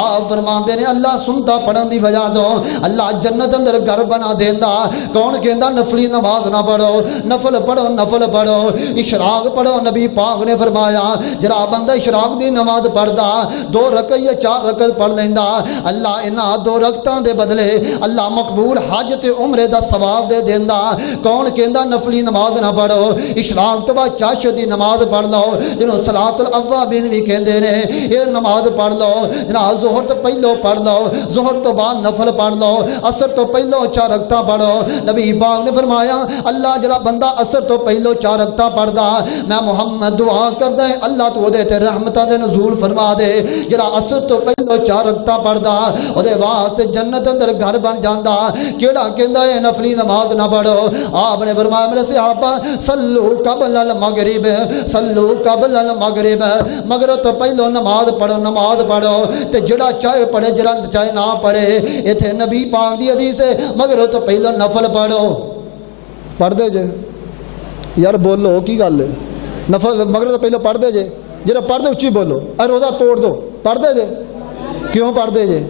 آپ فرماندے نے اللہ سنتا پڑھن دی وجہ تو اللہ جنت اندر گھر بنا دیندا کون کہندا نفلی نماز نہ پڑھو نفل پڑھو اشراق پڑھو نبی پاک نے فرمایا جڑا بندہ اشراق دی نماز پڑھدا 2 رکعت یا 4 رکعت پڑھ لیندا اللہ انہاں 2 رکعتاں دے بدلے اللہ مقبول حج تے عمرے دا ثواب دے دیندا کون کہندا نفلی نماز نہ پڑھو اشراق تو بعد چاشت دی نماز پڑھ لو جنوں صلاۃ الاوابین بھی کہندے نے یہ نماز پڑھ لو جناب ظہر تو پہلو پڑھ لو ظہر تو بعد نفل پڑھ لو عصر تو پہلو 4 رکعتاں پڑھو نبی پاک نے فرمایا اللہ جڑا بندہ عصر تو پہلو 4 رکعتاں پڑھدا میں محمد دعا کردا ہے اللہ تو دے تے رحمتاں دے نزول فرما دے جڑا عصر تو پہلو 4 رکعتاں پڑھدا اودے واسطے جنت اندر گھر بن جاندا کیڑا کہندا ہے نفلی نماز نہ پڑھو آپ نے فرمایا میرے صحابہ صلو قبل المغرب صلو قبل المغرب مغرب تو پہلو نماز پڑھو تے جڑا چاہے پڑھے جڑا چاہے نہ پڑھے ایتھے نبی پاک دی حدیث ہے مغرب تو پہلو نفل پڑھو پڑھ دے جے یار بولو کی گل ہے نفل مغرب تو پہلو پڑھ دے جے جڑا پڑھ دے اچھی بولو اے روزہ توڑ دو پڑھ دے جے کیوں پڑھ دے جے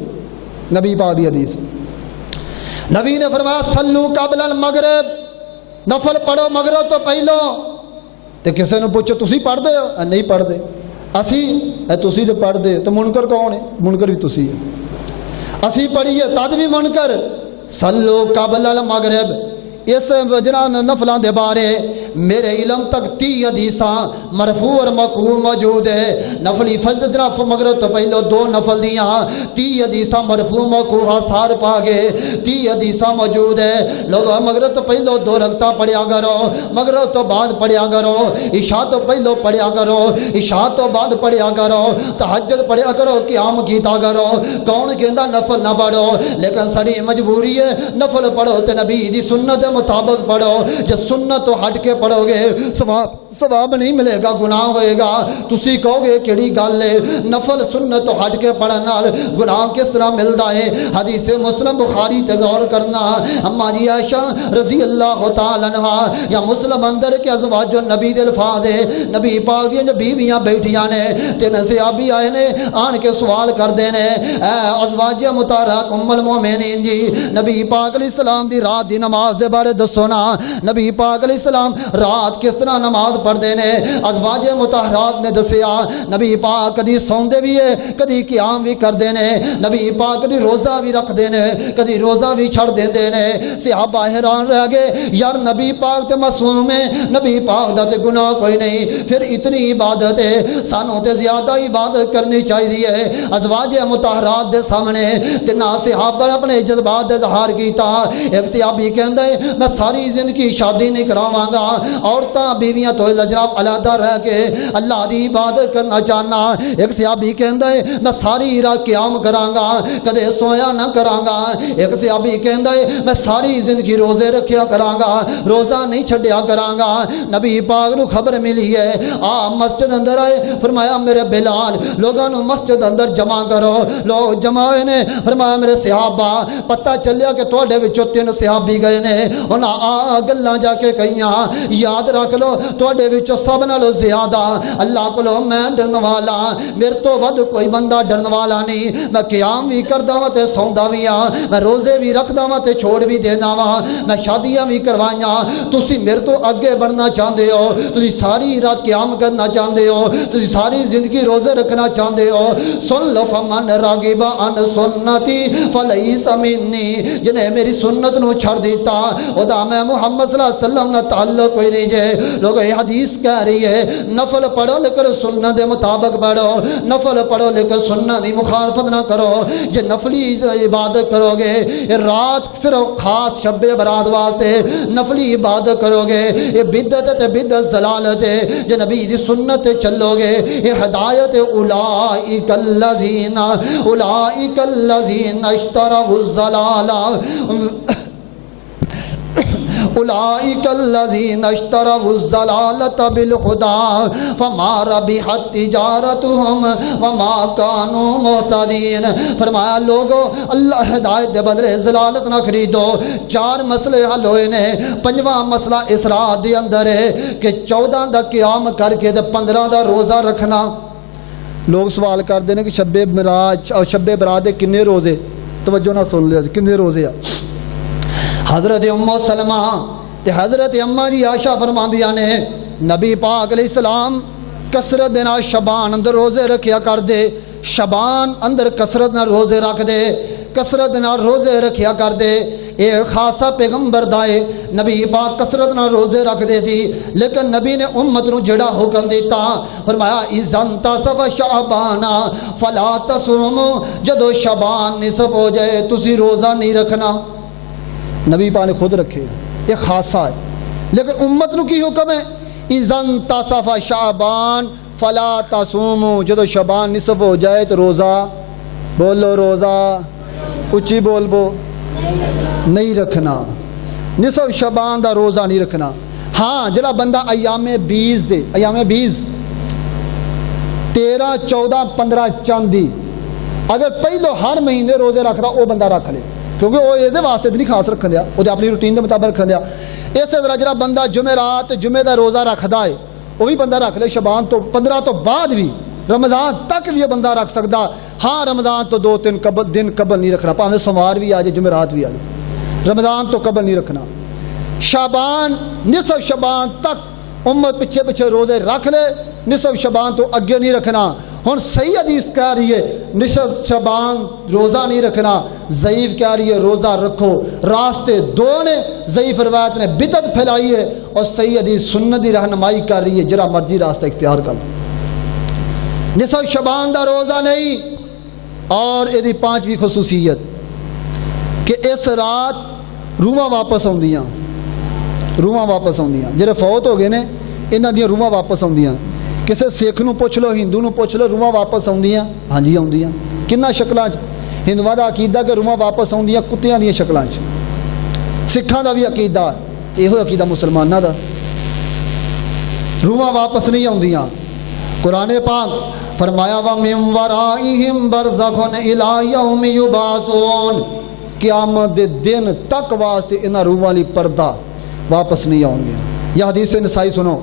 نبی پاک دی حدیث نبی نے فرمایا صلو قبل المغرب نفل پڑھو مغرب تو پہلو تے کسے نو پوچھو تسی پڑھ دے ہو نہیں پڑھ دے اسی اے تسی تے پڑھ دے تو منکر کون ہے منکر بھی تسی ہے اسی پڑھیے تد بھی منکر صلو قبل المغرب اس جناب نفلان دے بارے میرے علم تک 30 حدیثاں مرفوع اور موقوف موجود ہے نفلی فجر جناب مغرب تو پہلو 2 نفل دیاں 30 حدیثاں مرفوع موقوف آثار پا گئے 30 حدیثاں موجود ہے لوگوں مغرب تو پہلو 2 رکعتاں پڑھیا کرو مغرب تو بعد پڑھیا کرو عشاء تو پہلو پڑھیا کرو عشاء تو بعد پڑھیا کرو تہجد پڑھیا کرو قیام کیتا کرو کون کہندا نفل نہ پڑھو لیکن ساری مجبوری ہے نفل پڑھو تے نبی دی سنت مطابق پڑھو جب سنت تو ہٹ کے پڑھو گے ثواب نہیں ملے گا گناہ ہوئے گا تسی کہو گے کیڑی گل ہے نفل سنت تو ہٹ کے پڑھن نال گناہ کس طرح ملدا ہے حدیث مسلم بخاری تے غور کرنا اما جی عائشہ رضی اللہ تعالی عنہا یا مسلم اندر کے ازواج النبی دے الفاظ ہے نبی پاک دی بیویاں بیٹھیاں نے تے صحابی آئے نے آن کے سوال کردے نے اے ازواج مطہرات ام المومنین جی نبی پاک علیہ السلام دی رات دی نماز دے بارے دسو نا نبی پاک علیہ السلام رات کس طرح نماز پڑھتے ہیں ازواج مطہرات نے دسیا نبی پاک کدی سوندے بھی ہے کدی قیام بھی کرتے ہیں نبی پاک کدی روزہ بھی رکھتے ہیں کدی روزہ بھی چھڑ دیتے ہیں صحابہ حیران رہ گئے یار نبی پاک تے معصوم ہے نبی پاک دا تے گناہ کوئی نہیں پھر اتنی عبادت ہے سانوں تے زیادہ عبادت کرنی چاہیے ہے ازواج مطہرات دے سامنے تے نہ صحابہ اپنے جذبات دا اظہار کیتا ایک صحابی کہندا ہے میں ساری زندگی شادی نہیں کراواں گا عورتاں بیویاں تو جناب علیحدہ رہ کے اللہ دی عبادت کرنا چاہنا ایک صحابی کہندا ہے میں ساری رات قیام کراں گا کدے سویا نہ کراں گا ایک صحابی کہندا ہے میں ساری زندگی روزے رکھیا کراں گا روزہ نہیں چھڈیا کراں گا نبی پاک نو خبر ملی ہے آ مسجد اندر آئے فرمایا میرے بلال لوگاں نو مسجد اندر جمع کرو لوگ جمع ہوئے نے فرمایا میرے صحابہ پتہ چلیا کہ تواڈے وچوں 3 صحابی گئے نے انہاں آ گلاں جا کے کہیاں یاد رکھ لو تواڈے وچوں سب نالوں زیادہ اللہ کولوں میں ڈرن والا میرے تو ود کوئی بندہ ڈرن والا نہیں میں قیام بھی کردا وا تے سوندا بھی ہاں میں روزے بھی رکھدا وا تے چھوڑ بھی دینا وا میں شادیاں بھی کروائیاں تسی میرے تو اگے بڑھنا چاہندے ہو تسی ساری رات قیام کرنا چاہندے ہو تسی ساری زندگی روزے رکھنا چاہندے ہو سن لو فمن راغب عن سنتی فلیس منی جنہیں میری سنت نو چھڑ دیتا خدا میں محمد صلی اللہ علیہ وسلم نہ تعلق کوئی نہیں جے لوگ یہ حدیث کہہ رہی ہے نفل پڑھو لیکن سنت دے مطابق پڑھو نفل پڑھو لیکن سنت دی مخالفت نہ کرو یہ نفلی عبادت کرو گے یہ رات صرف خاص شب برات واسطے نفلی عبادت کرو گے یہ بدعت تے بدعت ضلالت ہے جو نبی دی سنت تے چلو گے یہ ہدایت اولئک الذین اشتروا الضلالہ اولئک الذین اشتروا الضلالۃ بالہدی فما ربحت تجارتهم وما كانوا مهتدین فرمایا لوگو اللہ ہدایت دے بدلے ضلالت نہ خریدو 4 مسئلے حل ہوئے نے 5واں مسئلہ اس رات دے اندر ہے کہ 14 دا قیام کر کے تے 15 دا روزہ رکھنا لوگ سوال کرتے ہیں کہ شب معراج اور شب برات دے کنے روزے؟ توجہ نہ سن لیا کنے روزے آ؟ حضرت ام سلمہ تے حضرت اماں جی عائشہ فرماندیاں نے نبی پاک علیہ السلام کثرت دے نال شبان اندر روزے رکھیا کر دے، شبان اندر کثرت نال روزے رکھ دے، کثرت نال روزے رکھیا کر دے۔ اے خاصا پیغمبر دائے نبی پاک کثرت نال روزے رکھ دے سی، لیکن نبی نے امت نو جڑا حکم دیتا فرمایا اذن تصف شعبان فلا تصوموا، جدو شعبان نصف ہو جائے تسی روزہ نہیں رکھنا۔ نبی پاک نے خود رکھے، یہ خاصا ہے، لیکن امت نو کی حکم ہے اذن تصف شعبان فلا تصوموا، جدو شعبان نصف ہو جائے تو روزہ، بولو روزہ اچھی بول بو، نہیں رکھنا، نصف شعبان دا روزہ نہیں رکھنا۔ ہاں جڑا بندہ ایام 20 دے، ایام 20 13 14 15 چند دی اگر پہلو ہر مہینے روزے رکھدا وہ بندہ رکھ لے، کیونکہ وہ یہ واسطے نہیں خاص رکھن دیا، وہ اپنی روٹین دے مطابق رکھن دیا۔ اسی طرح جڑا بندہ جمعرات جمعے دا روزہ رکھدا ہے وہ بھی بندہ رکھ لے، شعبان تو 15 تو بعد بھی، رمضان تک بھی یہ بندہ رکھ سکتا۔ ہاں رمضان تو 2-3 دن قبل نہیں رکھنا، پاویں سوموار بھی آ جائے جمعرات بھی آ جائے، رمضان تو قبل نہیں رکھنا۔ شعبان نصف شعبان تک امت پیچھے پیچھے روزے رکھ لے، نصف شعبان تو اگے نہیں رکھنا۔ ہن صحیح حدیث کہہ رہی ہے نصف شعبان روزہ نہیں رکھنا، ضعیف کہہ رہی ہے روزہ رکھو۔ راستے دو نے، ضعیف روایت نے بدعت پھیلائی ہے اور صحیح حدیث سنت دی رہنمائی کر رہی ہے، جڑا مرضی راستہ اختیار کر لو۔ نصف شعبان دا روزہ نہیں۔ اور یہ 5ویں خصوصیت کہ اس رات روحاں واپس آؤندیاں، روحاں واپس آؤندیاں، جڑے فوت ہو گئے نے انہاں دیاں روحاں واپس آؤندیاں۔ کسے سکھ نو پوچھ لو، ہندو نو پوچھ لو، روحاں واپس آؤندیاں؟ ہاں جی آؤندیاں۔ کنہ شکلاں چ؟ ہندوؤں دا عقیدہ کہ روحاں واپس آؤندیاں کتیاں دیاں شکلاں چ، سکھاں دا بھی عقیدہ، یہو عقیدہ مسلماناں دا، روحاں واپس نہیں آؤندیاں۔ قرآن پاک فرمایا وَمِن وَرَائِهِمْ بَرْزَخٌ إِلَىٰ يَوْمِ يُبْعَثُونَ، قیامت دے دن تک واسطے انہاں روحاں لی پردہ واپس نہیں آؤں گے۔ یہ حدیث نسائی سنو،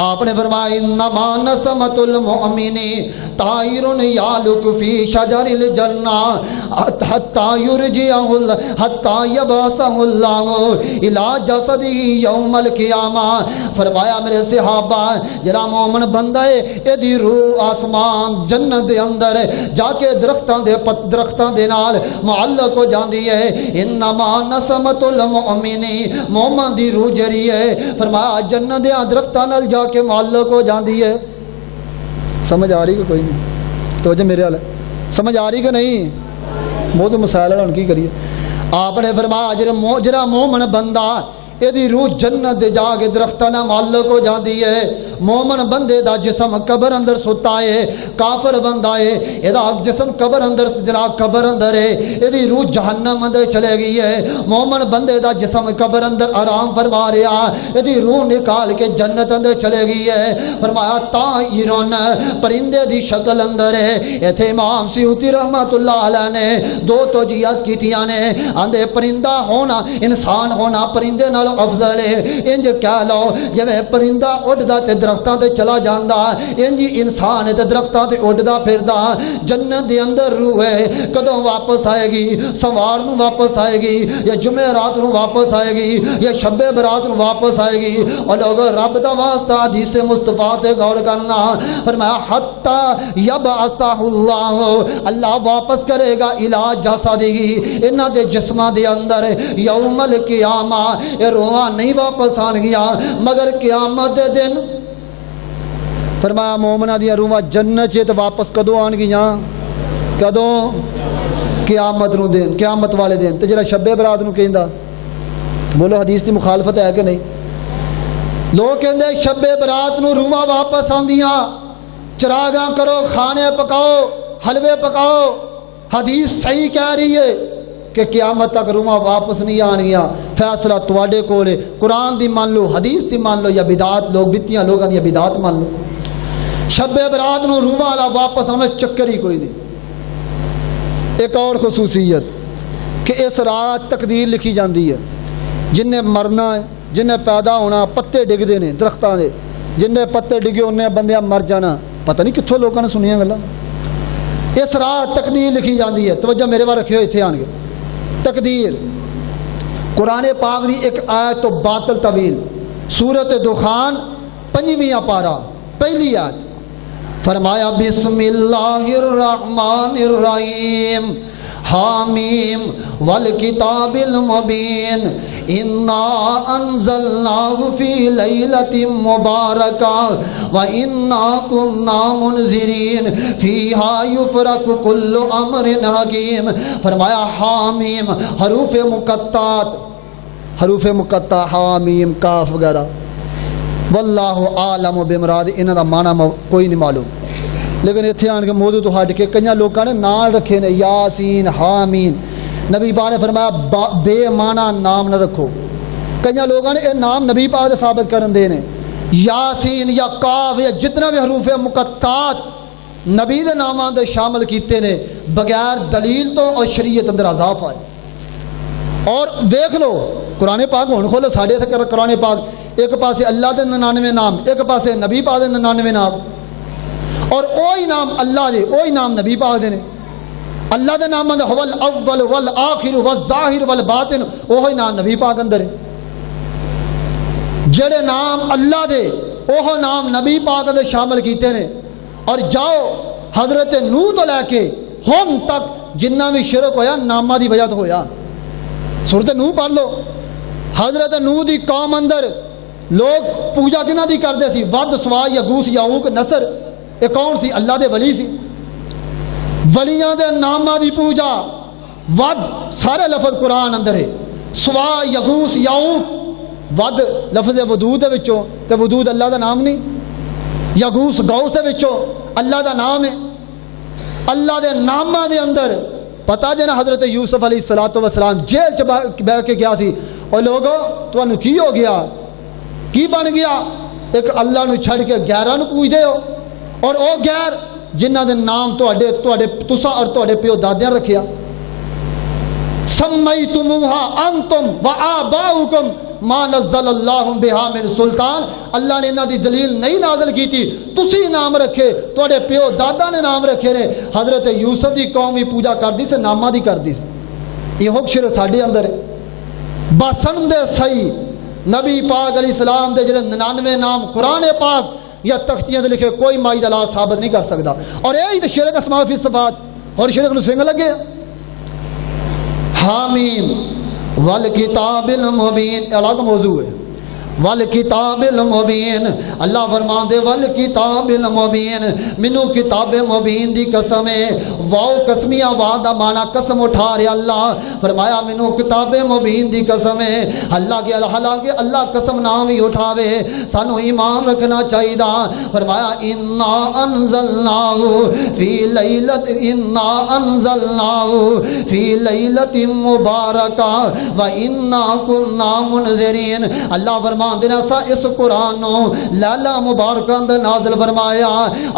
آپ نے فرمایا انما نسمۃ المؤمن طائر یعلق فی شجر الجنہ حتی یرجعہ حتی یبعثہ اللہ الی جسدہ یوم القیامہ۔ فرمایا میرے صحابہ جڑا مومن بندہ ہے ایدی روح آسمان جنت دے اندر جا کے درختاں دے نال معلق ہو جاندی ہے۔ انما نسمۃ المؤمن، مومن دی روح جڑی ہے فرمایا جنت دے درختاں نال جا کے معلق ہو جاندی ہے۔ سمجھ آ رہی کہ کوئی نہیں؟ توجہ میرے حال ہے، سمجھ آ رہی کہ نہیں؟ بہت مسائل ہے، ہن کی کریے۔ آپ نے فرمایا جڑا مومن بندہ ایدی روح جنت دے جا کے درختاں نال معلق ہو جاندی ہے۔ مومن بندے دا جسم قبر اندر ستا ہے، کافر بندہ ہے ایدا جسم قبر اندر جناب قبر اندر ہے، ایدی روح جہنم اندر چلے گئی ہے۔ مومن بندے دا جسم قبر اندر آرام فرما رہا، ایدی روح نکال کے جنت اندر چلے گئی ہے۔ فرمایا طائرن، پرندے دی شکل اندر ہے۔ ایتھے امام سیوطی رحمت اللہ علیہ نے 2 توجیہات کیتیاں نے، آندے پرندہ ہونا انسان ہونا پرندے نال افضل ہے۔ انج کہہ لو جویں پرندہ اڑدا تے درختاں تے چلا جاندا، انج انسان تے درختاں تے اڑدا پھردا۔ جنت دے اندر روح ہے، کدوں واپس آئے گی؟ سوار نو واپس آئے گی، یا جمعرات نو واپس آئے گی، یا شب برات نو واپس آئے گی؟ اور لوگ رب دا واسطہ حدیث مصطفیٰ تے غور کرنا، فرمایا حتی یبعثہ اللہ، اللہ واپس کرے گا الی جسدہ، انہاں دے جسماں دے اندر یوم القیامہ۔ روحاں نہیں واپس آن گیا مگر قیامت دے دن۔ فرمایا مومنہ دیا روحاں جنت چے تو واپس کدوں آن گیا؟ کدوں؟ قیامت نو دن، قیامت والے دن۔ تے جڑا شب برات نو کہندا، بولو حدیث دی مخالفت ہے کہ نہیں؟ لوگ کہندے شب برات نو روحاں واپس آندیاں، چراغاں کرو، کھانے پکاؤ، حلوے پکاؤ۔ حدیث صحیح کہہ رہی ہے کہ قیامت تک روحاں واپس نہیں آن گیا۔ فیصلہ تواڈے کول ہے، قرآن دی مان لو، حدیث دی مان لو، یا بدعت لوگ بتیاں لوگاں دی بدعت مان لو۔ شب برات نو روحاں والا واپس آنا چکر ہی کوئی نہیں۔ ایک اور خصوصیت کہ اس رات تقدیر لکھی جاندی ہے، جن نے مرنا ہے، جن نے پیدا ہونا، پتے ڈگدے نے درختاں دے، جن نے پتے ڈگے انہیں بندیاں مر جانا۔ پتہ نہیں کتوں لوگوں نے سنیا گلا. اس رات تقدیر لکھی جاتی ہے. توجہ میرے بار رکھے ہو اتنے آن گے. تقدیر قرآن پاک دی ایک آیت تو باطل طویل سورت دخان 5واں پارہ پہلی آیت فرمایا بسم اللہ الرحمن الرحیم حامیم والکتاب المبین انا انزلناہ فی لیلۃ مبارکہ وانا کنا منذرین فیہا یفرق کل امر حکیم. فرمایا حامیم حروف مقطع حامیم کاف وغیرہ واللہ عالم بمراد انہاں دا معنی کوئی نہیں معلوم. لیکن اتنے آن کے موضوع تو ہٹ کے کئی لوگوں نے نام رکھے نے یاسین حامین. نبی پاک نے فرمایا بے معنی نام نہ رکھو. کئی لوگوں نے یہ نام نبی پاک دے ثابت کرن دے نے. یاسین یا کاف یا جتنا بھی حروف مقطعات نبی دے ناماں دے شامل کیتے نے بغیر دلیل تو اور شریعت اندر عذاب آئے. اور دیکھ لو قرآن پاک ہون کھولو ساڑھے سے قرآن پاک ایک پاسے اللہ دے 99 نام ایک پاسے نبی پاک دے 99 نام اور اوہی نام اللہ دے اوہی نام نبی پاک دے نے. اللہ دے نام هو الاول والآخر والظاہر والباطن اوہی نام نبی پاک اندر ہے. جڑے نام اللہ دے اوہ نام نبی پاک دے شامل کیتے نے. اور جاؤ حضرت نوح تو لے کے ہم تک جنہ بھی شرک ہویا نامہ دی وجہ تو ہویا. سورت نوح پڑھ لو. حضرت نوح دی قوم اندر لوگ پوجا کنہ دی کردے سی ود سوا یغوث یعوق نصر. یہ کون سی؟ اللہ دے ولی سی. ولیاں دے نامہ دی پوجا ود سارے لفظ قرآن اندر ہے. سوا یغوث یعوق ود لفظ ودود دے وچوں تے ودود اللہ دا نام نہیں. یغوث غوث دے وچوں اللہ دا نام ہے. اللہ دے نامہ دے اندر پتہ جنا حضرت یوسف علیہ السلام جیل چ بیٹھ کے کیا سی اور لوگوں تو انہوں کی ہو گیا کی بن گیا ایک اللہ نو چھڑ کے غیراں نو پوج دے ہو. اور او غیر جنہ دے نام تواڈے تساں اور تواڈے پیو دادیاں رکھیا سمیتموها انتم وآباؤکم ما نزل اللہ بہا من سلطان. اللہ نے انہاں دی دلیل نہیں نازل کی تھی تسی نام رکھے تواڈے پیو دادا نے نام رکھے نے. حضرت یوسف دی قوم بھی پوجا کردی سے نامہ دی کردی سے. یہ شرک ساڈے اندر ہے. بسند صحیح نبی پاک علیہ السلام دے جڑے 99 نام قرآن پاک یا تختیاں دے لکھے کوئی مائی دلال ثابت نہیں کر سکتا. اور یہی تو شرک اسماء فی صفات اور شرک نو سنگ لگے. حامیم والکتاب المبین الگ موضوع ہے. والکتاب المبین اللہ فرمان دے والکتاب المبین منو کتاب مبین دی قسم ہے. واو قسمیہ وعدہ مانا قسم اٹھا رہے اللہ فرمایا منو کتاب مبین دی قسم ہے. اللہ کے حالانکہ اللہ قسم نام ہی اٹھاوے سانو ایمان رکھنا چاہیے. فرمایا انا انزلناہ فی لیلۃ انا انزلناہ فی لیلۃ مبارکہ وانا کنا منذرین. اللہ فرمان دینا سا اس قرآن نو لیلہ مبارکہ اندر نازل فرمایا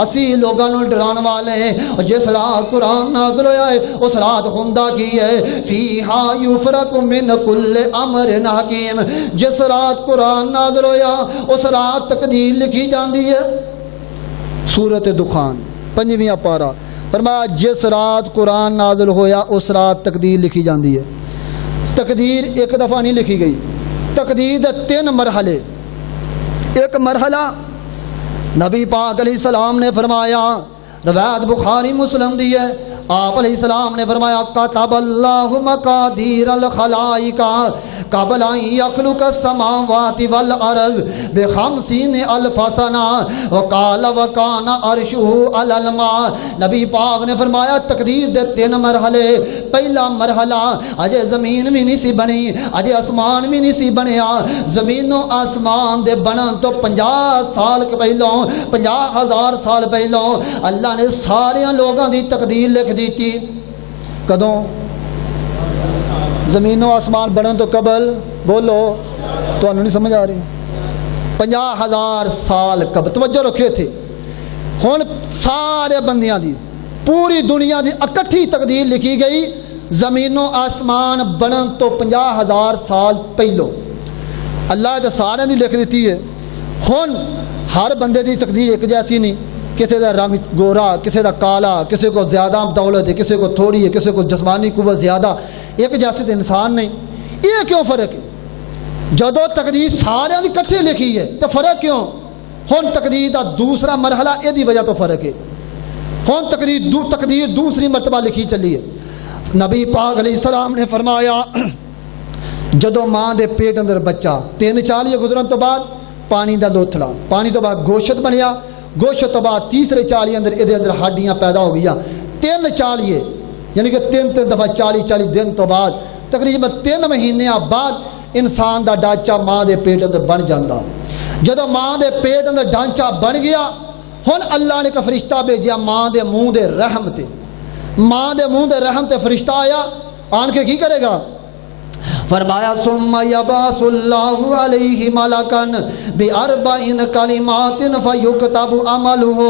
اسی لوگاں نو ڈران والے. جس رات قرآن نازل ہویا ہے اس رات ہوندا کی ہے فیہا یفرق من کل امر حکیم. جس رات قرآن نازل ہویا اس رات تقدیر لکھی جاندی ہے. سورت دخان 5واں پارہ فرمایا جس رات قرآن نازل ہویا اس رات تقدیر لکھی جاندی ہے. تقدیر ایک دفعہ نہیں لکھی گئی. تقدیر دے 3 مرحلے. ایک مرحلہ نبی پاک علیہ السلام نے فرمایا روایت بخاری مسلم دی ہے آپ علیہ السلام نے فرمایا کتب اللہ مقادیر الخلائق قبل ان یخلق السماوات والارض ب50 الف سنہ وقال وکان عرشہ علی الماء. نبی پاک نے فرمایا تقدیر دے 3 مرحلے. پہلا مرحلہ اجے زمین بھی نہیں سی بنی اجے آسمان بھی نہیں سی بنیا. زمین و آسمان دے بنن تو 50 سال پہلوں 50,000 سال پہلوں اللہ نے سارے لوگوں دی تقدیر لکھ دیتی. کدوں؟ زمین و آسمان بنن تو قبل بولو تو نہیں سمجھ آ رہی 50,000 سال قبل. توجہ رکھے تھے. ہن سارے بندیاں دی پوری دنیا دی اکٹھی تقدیر لکھی گئی زمین و آسمان بنن تو 50,000 سال پہلو. اللہ نے سارے دی لکھ دیتی ہے. ہن ہر بندے دی تقدیر ایک جیسی نہیں. کسی دا رنگ گورا، کسی دا کالا، کسی کو زیادہ دولت ہے، کسی کو تھوڑی ہے، کسی کو جسمانی قوت زیادہ، ایک جیسے تو انسان نہیں. یہ کیوں فرق ہے؟ جدو تقدیر سارے دی کٹھے لکھی ہے تو فرق کیوں؟ ہن تقدیر دا دوسرا مرحلہ یہ دی وجہ تو فرق ہے. ہن تقدیر دوسری مرتبہ لکھی چلی ہے. نبی پاک علیہ السلام نے فرمایا جدو ماں دے پیٹ اندر بچہ 3 چالیے گزرن تو بعد پانی دا لوتھڑا، پانی تو بعد گوشت بنیا، گوشت تو بعد تیسرے چالیے اندر یہ اندر ہڈیاں پیدا ہو گیا. 3 چالیے یعنی کہ 3 دفعہ 40 دن تو بعد تقریباً 3 مہینے بعد انسان دا ڈھانچہ ماں دے پیٹ اندر بن جاتا. جدو ماں دے پیٹ اندر ڈھانچہ بن گیا ہن اللہ نے ایک فرشتہ بھیجیا ماں دے منہ دے رحم تے. ماں دے منہ دے رحم تے فرشتہ آیا، آن کے کی کرے گا؟ فرمایا ثم یبعث اللہ علیہ ملکن باربعین کلمات فیکتب عملہ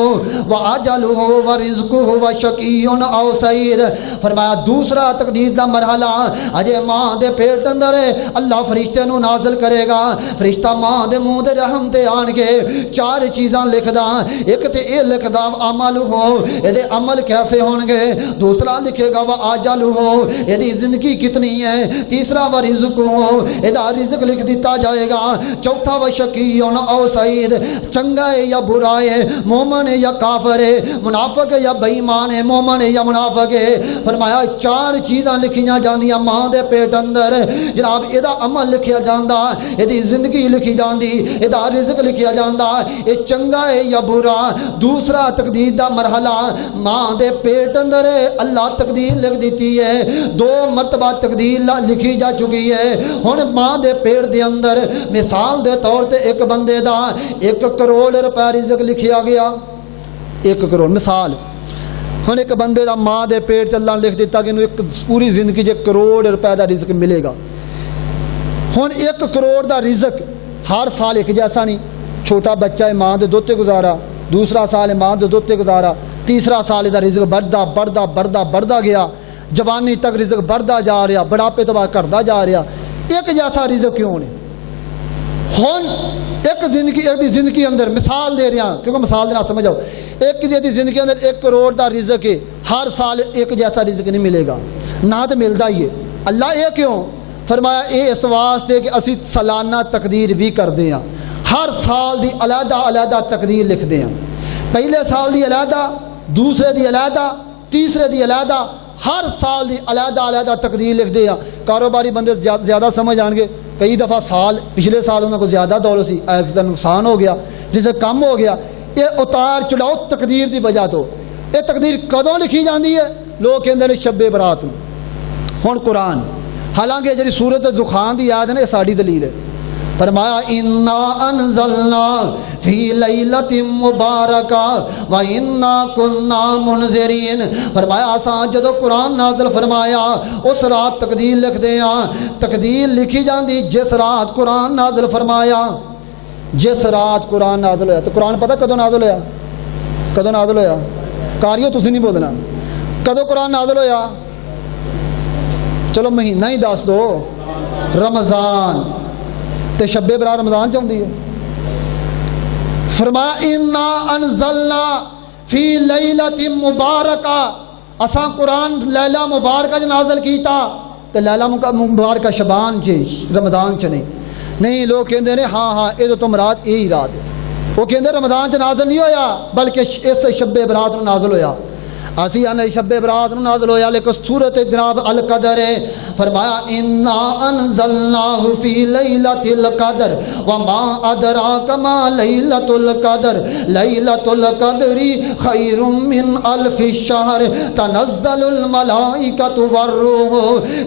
واجلہ ورزقہ وشقی او سعید. فرمایا دوسرا تقدیر دا مرحلہ اجے ماں دے پیٹ اندر اللہ فرشتے نو نازل کرے گا. فرشتہ ماں دے منہ دے رحم تے آن کے 4 چیزاں لکھدا. ایک تے اے لکھدا عملہ اے دے عمل کیسے ہون گے، دوسرا لکھے گا واجلہ اے دی زندگی کتنی ہے، تیسرا رزق ادا رزق لکھ دیتا جائے گا، چوتھا وشقی او سعید، چنگا ہے یا برا ہے، مومن ہے یا کافر ہے، منافق ہے یا بے ایمان ہے، مومن ہے یا منافق ہے. فرمایا 4 چیزاں لکھیاں جاندیاں ماں دے پیٹ اندر. جناب ادا عمل لکھیا جاندا، ادی زندگی لکھی جاندی، ادا رزق لکھیا جاندا، اے چنگا ہے یا برا. دوسرا تقدیر دا مرحلہ ماں دے پیٹ اندر اللہ تقدیر لکھ دیتی ہے. 2 مرتبہ تقدیر لکھی جا چکی ہے. ہن ماں دے پیڑ دے اندر مثال دے طور تے ایک بندے دا 1 کروڑ روپے رزق لکھیا گیا. 1 کروڑ مثال. ہن ایک بندے دا ماں دے پیڑ چ اللہ نے لکھ دیتا کہ انہوں ایک پوری زندگی 1 کروڑ روپے دا رزق ملے گا. ہن 1 کروڑ دا رزق ہر سال ایک جیسا نہیں. چھوٹا بچہ ہے ماں دے دوتے گزارا، دوسرا سال ہے ماں دے دوتے گزارا، تیسرا سال دا رزق بڑھدا گیا، جوانی تک رزق بڑھتا جا رہا، بڑھاپے تو بعد گھٹتا جا رہا. ایک جیسا رزق کیوں نہیں؟ ہن ایک زندگی اندر مثال دے رہا کیونکہ مثال دینا سمجھو. ایک دی زندگی اندر 1 کروڑ دا رزق ہے، ہر سال ایک جیسا رزق نہیں ملے گا، نہ تو ملتا ہی ہے. اللہ یہ کیوں فرمایا؟ یہ اس واسطے کہ اسی سالانہ تقدیر بھی کرتے ہیں، ہر سال دی علیحدہ تقدیر لکھتے ہیں. پہلے سال دی علیحدہ، دوسرے دی علیحدہ، تیسرے دی علیحدہ، ہر سال دی علیحدہ تقدیر لکھ دے. کاروباری بندے زیادہ سمجھ آن گے. کئی دفعہ پچھلے سال انہوں کو زیادہ دولت سی، ایک دا نقصان ہو گیا، رزق کم ہو گیا. یہ اتار چڑھاؤ تقدیر دی وجہ تو. یہ تقدیر کدوں لکھی جاندی ہے؟ لوگ کہندے نے شب برات. ہن قرآن حالانکہ جڑی سورت دخان دی یاد ہے نا، یہ ساڈی دلیل ہے. فرمایا انا انزلنا فی لیلۃ مبارکہ و انا کنا منذرین. فرمایا اساں جدو قرآن نازل فرمایا اس رات تقدیر لکھ دیاں. تقدیر لکھی جاندی جس رات قرآن نازل فرمایا. جس رات قرآن نازل ہویا. تو قرآن پتہ کدو نازل ہویا؟ کدو نازل ہویا؟ کاریو تسی نہیں بولنا. کدو قرآن نازل ہویا؟ چلو مہینہ ہی دس دو. رمضان تے شب برات رمضان چاہتی ہے. فرمایا انا انزلنا فی لیلۃ مبارکہ، اساں قرآن لیلہ مبارکہ نازل کیتا. تے لیلہ مبارکہ شبان چ رمضان چ نہیں. لوگ کہندے نے ہاں یہ تو مراد یہی رات ہے. وہ کہندے رمضان چ نازل نہیں ہویا بلکہ اس شب برات نو نازل ہویا. اسی آنے شب برات نو نازل ہویا لیکن سورت جناب القدر ہے. فرمایا انا انزلناہ فی لیلۃ القدر وما ادراک ما لیلۃ القدر لیلۃ القدر خیر من الف الشہر تنزل الملائکۃ والروح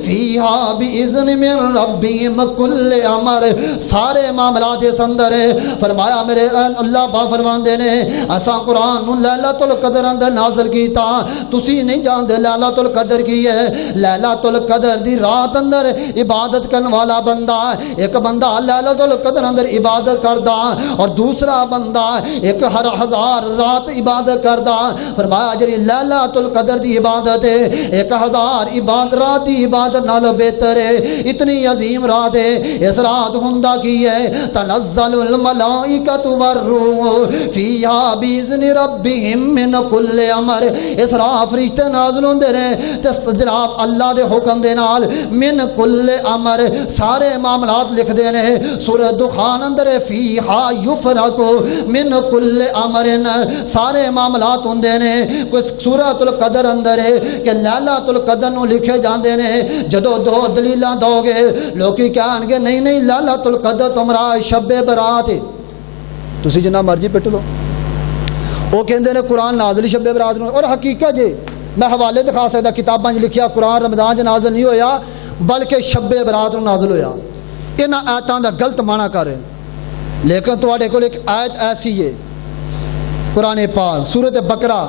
فیہا باذن من ربہم کل امر. سارے معاملات اس اندر ہے. فرمایا میرے اللہ پاک فرماندے نے اساں قرآن لیلۃ القدر اندر نازل کیتا. تسی نہیں جانتے لیلۃ القدر کی ہے. لیلۃ القدر دی رات اندر عبادت کرنے والا بندہ، ایک بندہ لیلۃ القدر اندر عبادت کردا اور دوسرا بندہ ایک ہر ہزار رات عبادت کردا. فرمایا جڑی لیلۃ القدر دی عبادت ہے 1000 عبادت رات دی عبادت نال بہتر ہے. اتنی عظیم رات ہے. اس رات ہوندا کی ہے تنزل الملائکۃ والروح فیہا باذن ربہم من کل امر. اس رات فرشتے نازل ہوندے نے تے جناب اللہ دے حکم دے نال من کل امر سارے معاملات لکھ دے نے. سورہ دخان اندر فیہا یفرق من کل امر سارے معاملات ہوندے نے. کوئی سورۃ القدر اندر ہے کہ لیلۃ القدر نو لکھے جاندے نے. جدو دو دلیلاں دو گے لوکی کہن گے نہیں نہیں لیلۃ القدر تمہارا شب برات ہے. تسی جنہ مرضی پٹ لو. وہ کہندے نے قرآن نازل شب برات نو، اور حقیقت جی میں حوالے دکھا سکتا کتاباں لکھیا قرآن رمضان چ نازل نہیں ہویا بلکہ شب برات نو نازل ہویا. انہاں آیتاں دا غلط معنی کر رہے ہیں. لیکن تواڈے کول ایک آیت ایسی ہے قرآن پاک سورۃ بقرہ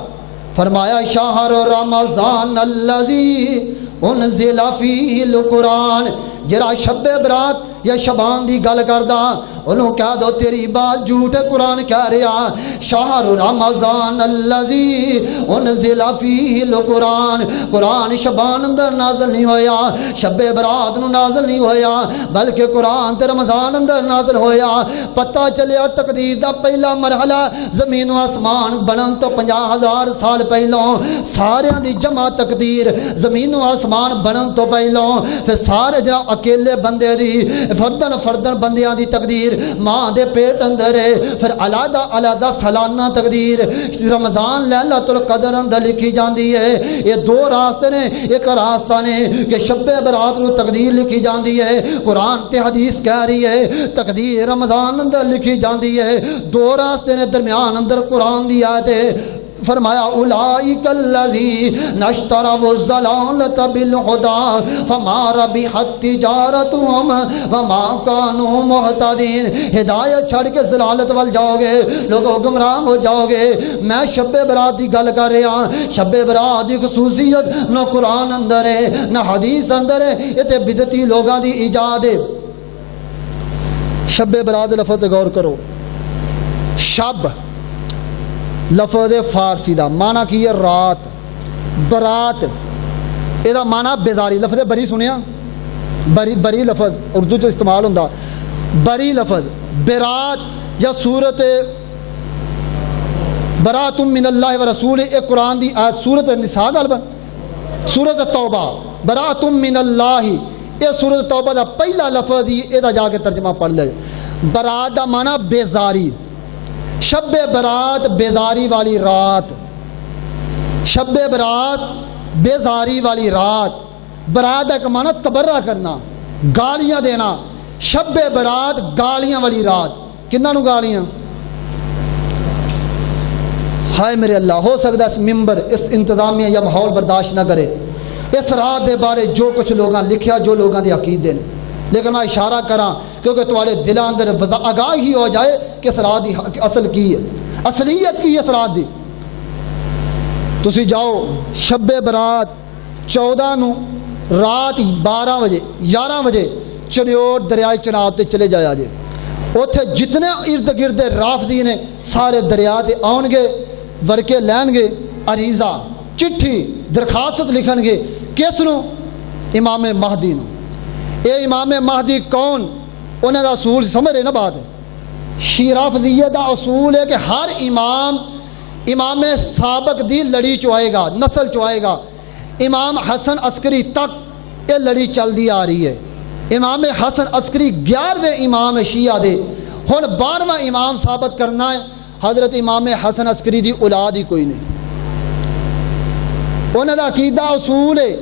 فرمایا شہر رمضان الذی انزل فیہ القرآن. جڑا شب برات یا شبان دی گل کردا انہوں کہہ دو تیری بات جھوٹ ہے. قرآن کہہ رہا شہر رمضان الذی انزل فیہ القرآن. قرآن شبان اندر نازل نہیں ہویا، شب برات نو نازل نہیں ہویا بلکہ قرآن تے رمضان اندر نازل ہویا. پتہ چلیا تقدیر دا پہلا مرحلہ زمین و آسمان بنن تو 50,000 سال پہلوں سارے دی جمع تقدیر زمین و آسمان بنن تو پہلوں پھر سارے جناب اکیلے بندے دی فردن بندیاں دی تقدیر ماں دے پیٹ اندر ہے. پھر علیحدہ سالانہ تقدیر رمضان لیلۃ القدر اندر لکھی جاندی ہے. یہ دو راستے نے. ایک راستہ نے کہ شب برات نو تقدیر لکھی جاندی ہے. قرآن تے حدیث کہہ رہی ہے تقدیر رمضان اندر لکھی جاندی ہے. دو راستے نے درمیان اندر قرآن دی آیت ہے. فرمایا اولئک الذین اشتروا الضلالۃ بالہدی فما ربحت تجارتہم وما کانوا مہتدین. ہدایت چھڑ کے ضلالت وال جاؤ گے لوگوں گمراہ ہو جاؤ گے. میں شب برات دی گل کر رہا. شب برات دی خصوصیت نہ قرآن اندر ہے نہ حدیث اندر ہے. یہ تے بدعتی لوگاں دی ایجاد ہے. شب برات لفظ غور کرو. شب لفظ فارسی دا معنی کی ہے رات. برات یہ دا معنی بیزاری. لفظ بری سنیا بری لفظ اردو جو استعمال ہوتا بری لفظ. برات یا سورت برات من اللہ و رسول ایک قرآن دی آیت سورت نساء غالباً سورت توبہ برات من اللہ. یہ سورت توبہ دا پہلا لفظ ہی یہ جا کے ترجمہ پڑھ لے. برات دا معنی بیزاری. شب برات بیزاری والی رات. شب برات بیزاری والی رات. برات کا معنی تبرہ کرنا گالیاں دینا. شب برات گالیاں والی رات. کنہاں نو گالیاں؟ ہائے میرے اللہ. ہو سکتا اس ممبر اس انتظامیہ یا ماحول برداشت نہ کرے اس رات دے بارے جو کچھ لوگاں لکھیا جو لوگاں دے عقیدے نے. لیکن میں اشارہ کراں کیونکہ تمہارے دلاں اندر آگاہی ہو جائے کہ اس رات دی اصل کی ہے اصلیت کی ہے اس رات دی. تسی جاؤ شب برات 14 نو رات 12 بجے 11 بجے چنیوڑ دریائے چناب تے چلے جایا جے. اوتھے جتنے ارد گرد رافضی نے سارے دریا تے آن گے ورکے لین گے عریضہ چٹھی درخواست لکھن گے. کس نو؟ امام مہدی نو. اے امام مہدی کون؟ انہیں دا اصول سمجھ رہے نا بات. رافضیت دا اصول ہے کہ ہر امام سابق دی لڑی چوائے گا نسل چوائے گا. امام حسن عسکری تک یہ لڑی چل دی آ رہی ہے. امام حسن عسکری 11ویں امام شیعہ دے ہن 12واں امام ثابت کرنا ہے. حضرت امام حسن عسکری دی اولاد ہی کوئی نہیں. انہیں دا عقیدہ اصول ہے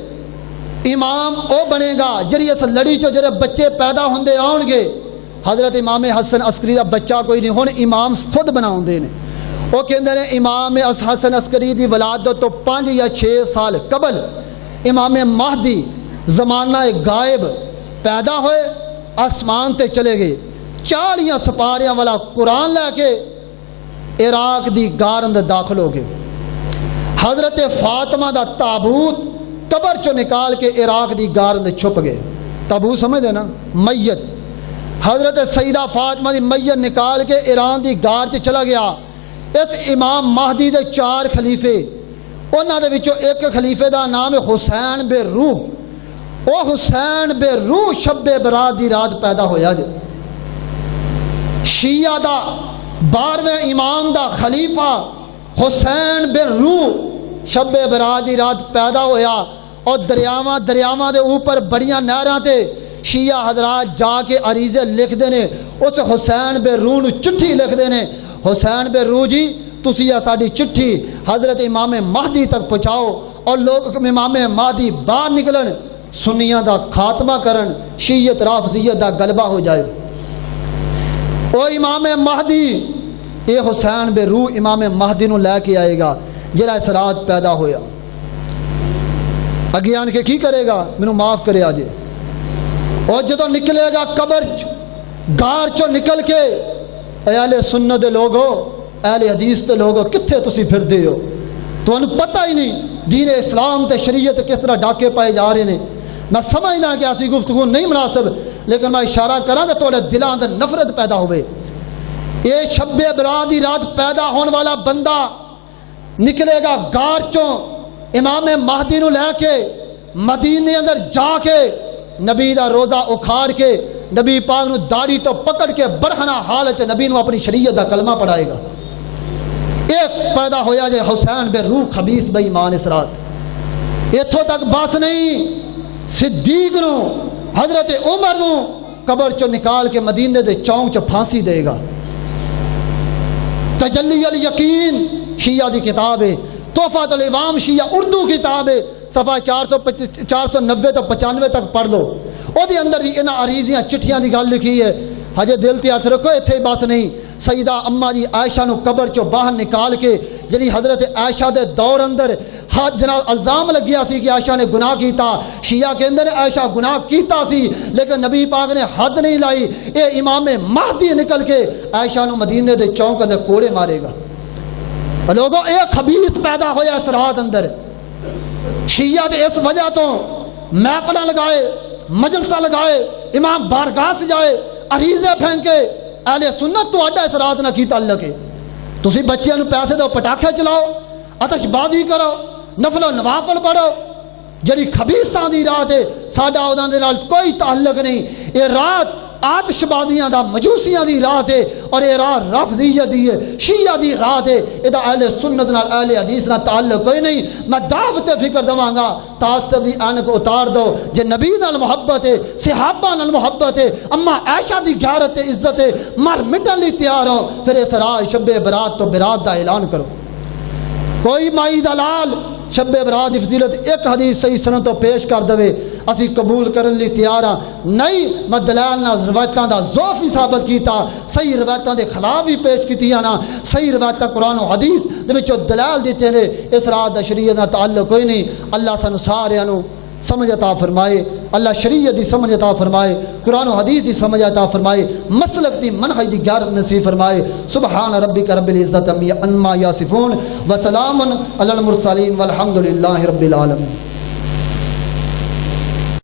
امام او بنے گا جڑی اس لڑی چو جڑے بچے پیدا ہوندے آن گے. حضرت امام حسن عسکری دا بچہ کوئی نہیں. ہن امام خود بناؤندے نے. وہ کہندے نے امام حسن عسکری دی ولادت تو 5 یا 6 سال قبل امام مہدی زمانہ غائب پیدا ہوئے آسمان تے چلے گئے. 40 سپاریاں والا قرآن لے کے عراق دی غار اندر داخل ہو گئے. حضرت فاطمہ دا تابوت قبر چو نکال کے عراق دی غار اندر چھپ گئے. تابوت سمجھ دے نا، میت. حضرت سیدہ فاطمہ دی میت نکال کے ایران دی غار تے چلا گیا. اس امام مہدی دے 4 خلیفے، انہاں دے وچوں ایک خلیفے دا نام ہے حسین بے روح. او حسین بے روح شب برات دی رات پیدا ہویا جے. شیعہ دا 12ویں امام دا خلیفہ حسین بن روح شب برات دی رات پیدا ہویا. اور دریاواں دے اوپر بڑیاں نہراں تے شیعہ حضرات جا کے عریضے لکھ دینے. اس حسین بن روح نو چٹھی لکھ دینے، حسین بن روح جی تسی ساڈی چٹھی حضرت امام مہدی تک پہنچاؤ، اور لوگ امام مہدی باہر نکلن، سنیاں دا خاتمہ کرن، شیعت رافضیت دا غلبہ ہو جائے. او امام مہدی، اے حسین بے روح امام مہدی نو لے کے آئے گا جڑا اس رات پیدا ہویا. اگے آن کے کی کرے گا؟ مینوں معاف کرے آجے. اور جدو نکلے گا قبر غار چو نکل کے، اے اہل سنت دے لوگو، اہل حدیث دے لوگو، کتھے تسی پھر دے ہو؟ تو انہوں پتہ ہی نہیں دین اسلام تے شریعت کس طرح ڈاکے پائے جا رہے ہیں. میں سمجھنا کہ ایسی گفتگو نہیں مناسب، لیکن میں اشارہ کراں کہ تھوڑے دلاں تے نفرت پیدا ہوئے. یہ شب برات دی رات پیدا ہونے والا بندہ نکلے گا غار چوں امام مہدی نو لے کے مدینے اندر جا کے نبی دا روزہ اکھاڑ کے نبی پاک نو داڑھی تو پکڑ کے برہنہ حالت نبی نو اپنی شریعت دا کلمہ پڑھائے گا. ایک پیدا ہویا جے حسین بے روح خبیث بے ایمان اس رات. اتھوں تک بس نہیں، صدیق نو حضرت عمر نو قبر چو نکال کے مدینے دے چونک چو پھانسی دے گا. تجلی الیقین شیعہ دی کتاب ہے، تحفۃ العوام شیعہ اردو کتاب ہے، صفحہ 490 تو 95 تک پڑھ لو. او دی اندر بھی انہاں عریضیاں چٹھیاں دی گل لکھی ہے. ہجے دل تے ہاتھ رکھو، اتھے بس نہیں. سیدہ اماں جی عائشہ نو قبر چو باہر نکال کے، جنہی حضرت عائشہ دے دور اندر جناب الزام لگیا سی کہ عائشہ نے گناہ کیتا. شیعہ کے اندر عائشہ گناہ کیتا سی لیکن نبی پاک نے حد نہیں لائی. اے امام مہدی نکل کے عائشہ نو مدینے دے چونک اندر کوڑے مارے گا. لوگوں ایک خبیث پیدا ہویا اس رات اندر. شیعہ دے اس وجہ تو محفلہ لگائے، مجلسہ لگائے، امام بارگاہ سے جائے، عریضے پھینکے. اہل سنت تو اڈا اس رات نہ کی تعلق ہے. تسی بچیاں نو پیسے دو، پٹاخے چلاؤ، آتش بازی کرو، نفل و نوافل پڑھو. جڑی خبیثاں دی رات ہے ساڈا اوداں دے نال کوئی تعلق نہیں. یہ رات آتش بازیاں دا مجوسیاں دی رات ہے، اور یہ رات رافضیت دی ہے، شیعہ دی رات ہے. یہ اہل سنت نال اہل حدیث نال تعلق کوئی نہیں. میں دعوت فکر دواں گا، تاثر دی آن کو اتار دو. جے نبی نال محبت ہے، صحابہ نال محبت ہے، اما عائشہ دی غیرت ہے، عزت ہے، مر مٹن لی تیار ہو، پھر اس رات شب برات تو برات دا اعلان کرو. کوئی مائی دلال شب برات دی فضیلت ایک حدیث صحیح سنت تو پیش کر دے اسی قبول کرن لی تیار ہاں. نہیں میں دلائل نہ روایتاں دا ضعف ہی ثابت کیتا، صحیح روایتاں دے خلاف ہی پیش کیتی نا. صحیح روایتاں قرآن و حدیث دے وچوں دلائل دیتے نے. اس رات دا شریعت نال تعلق کوئی نہیں. اللہ سانو سارے نو سمجھ عطا فرمائے، اللہ شریعت دی سمجھ عطا فرمائے، قرآن و حدیث دی سمجھ عطا فرمائے، مسلک دی منہج دی غیرت نصیب فرمائے. سبحان ربک رب العزت عما یصفون وسلام علی المرسلین والحمد للہ رب العالمین.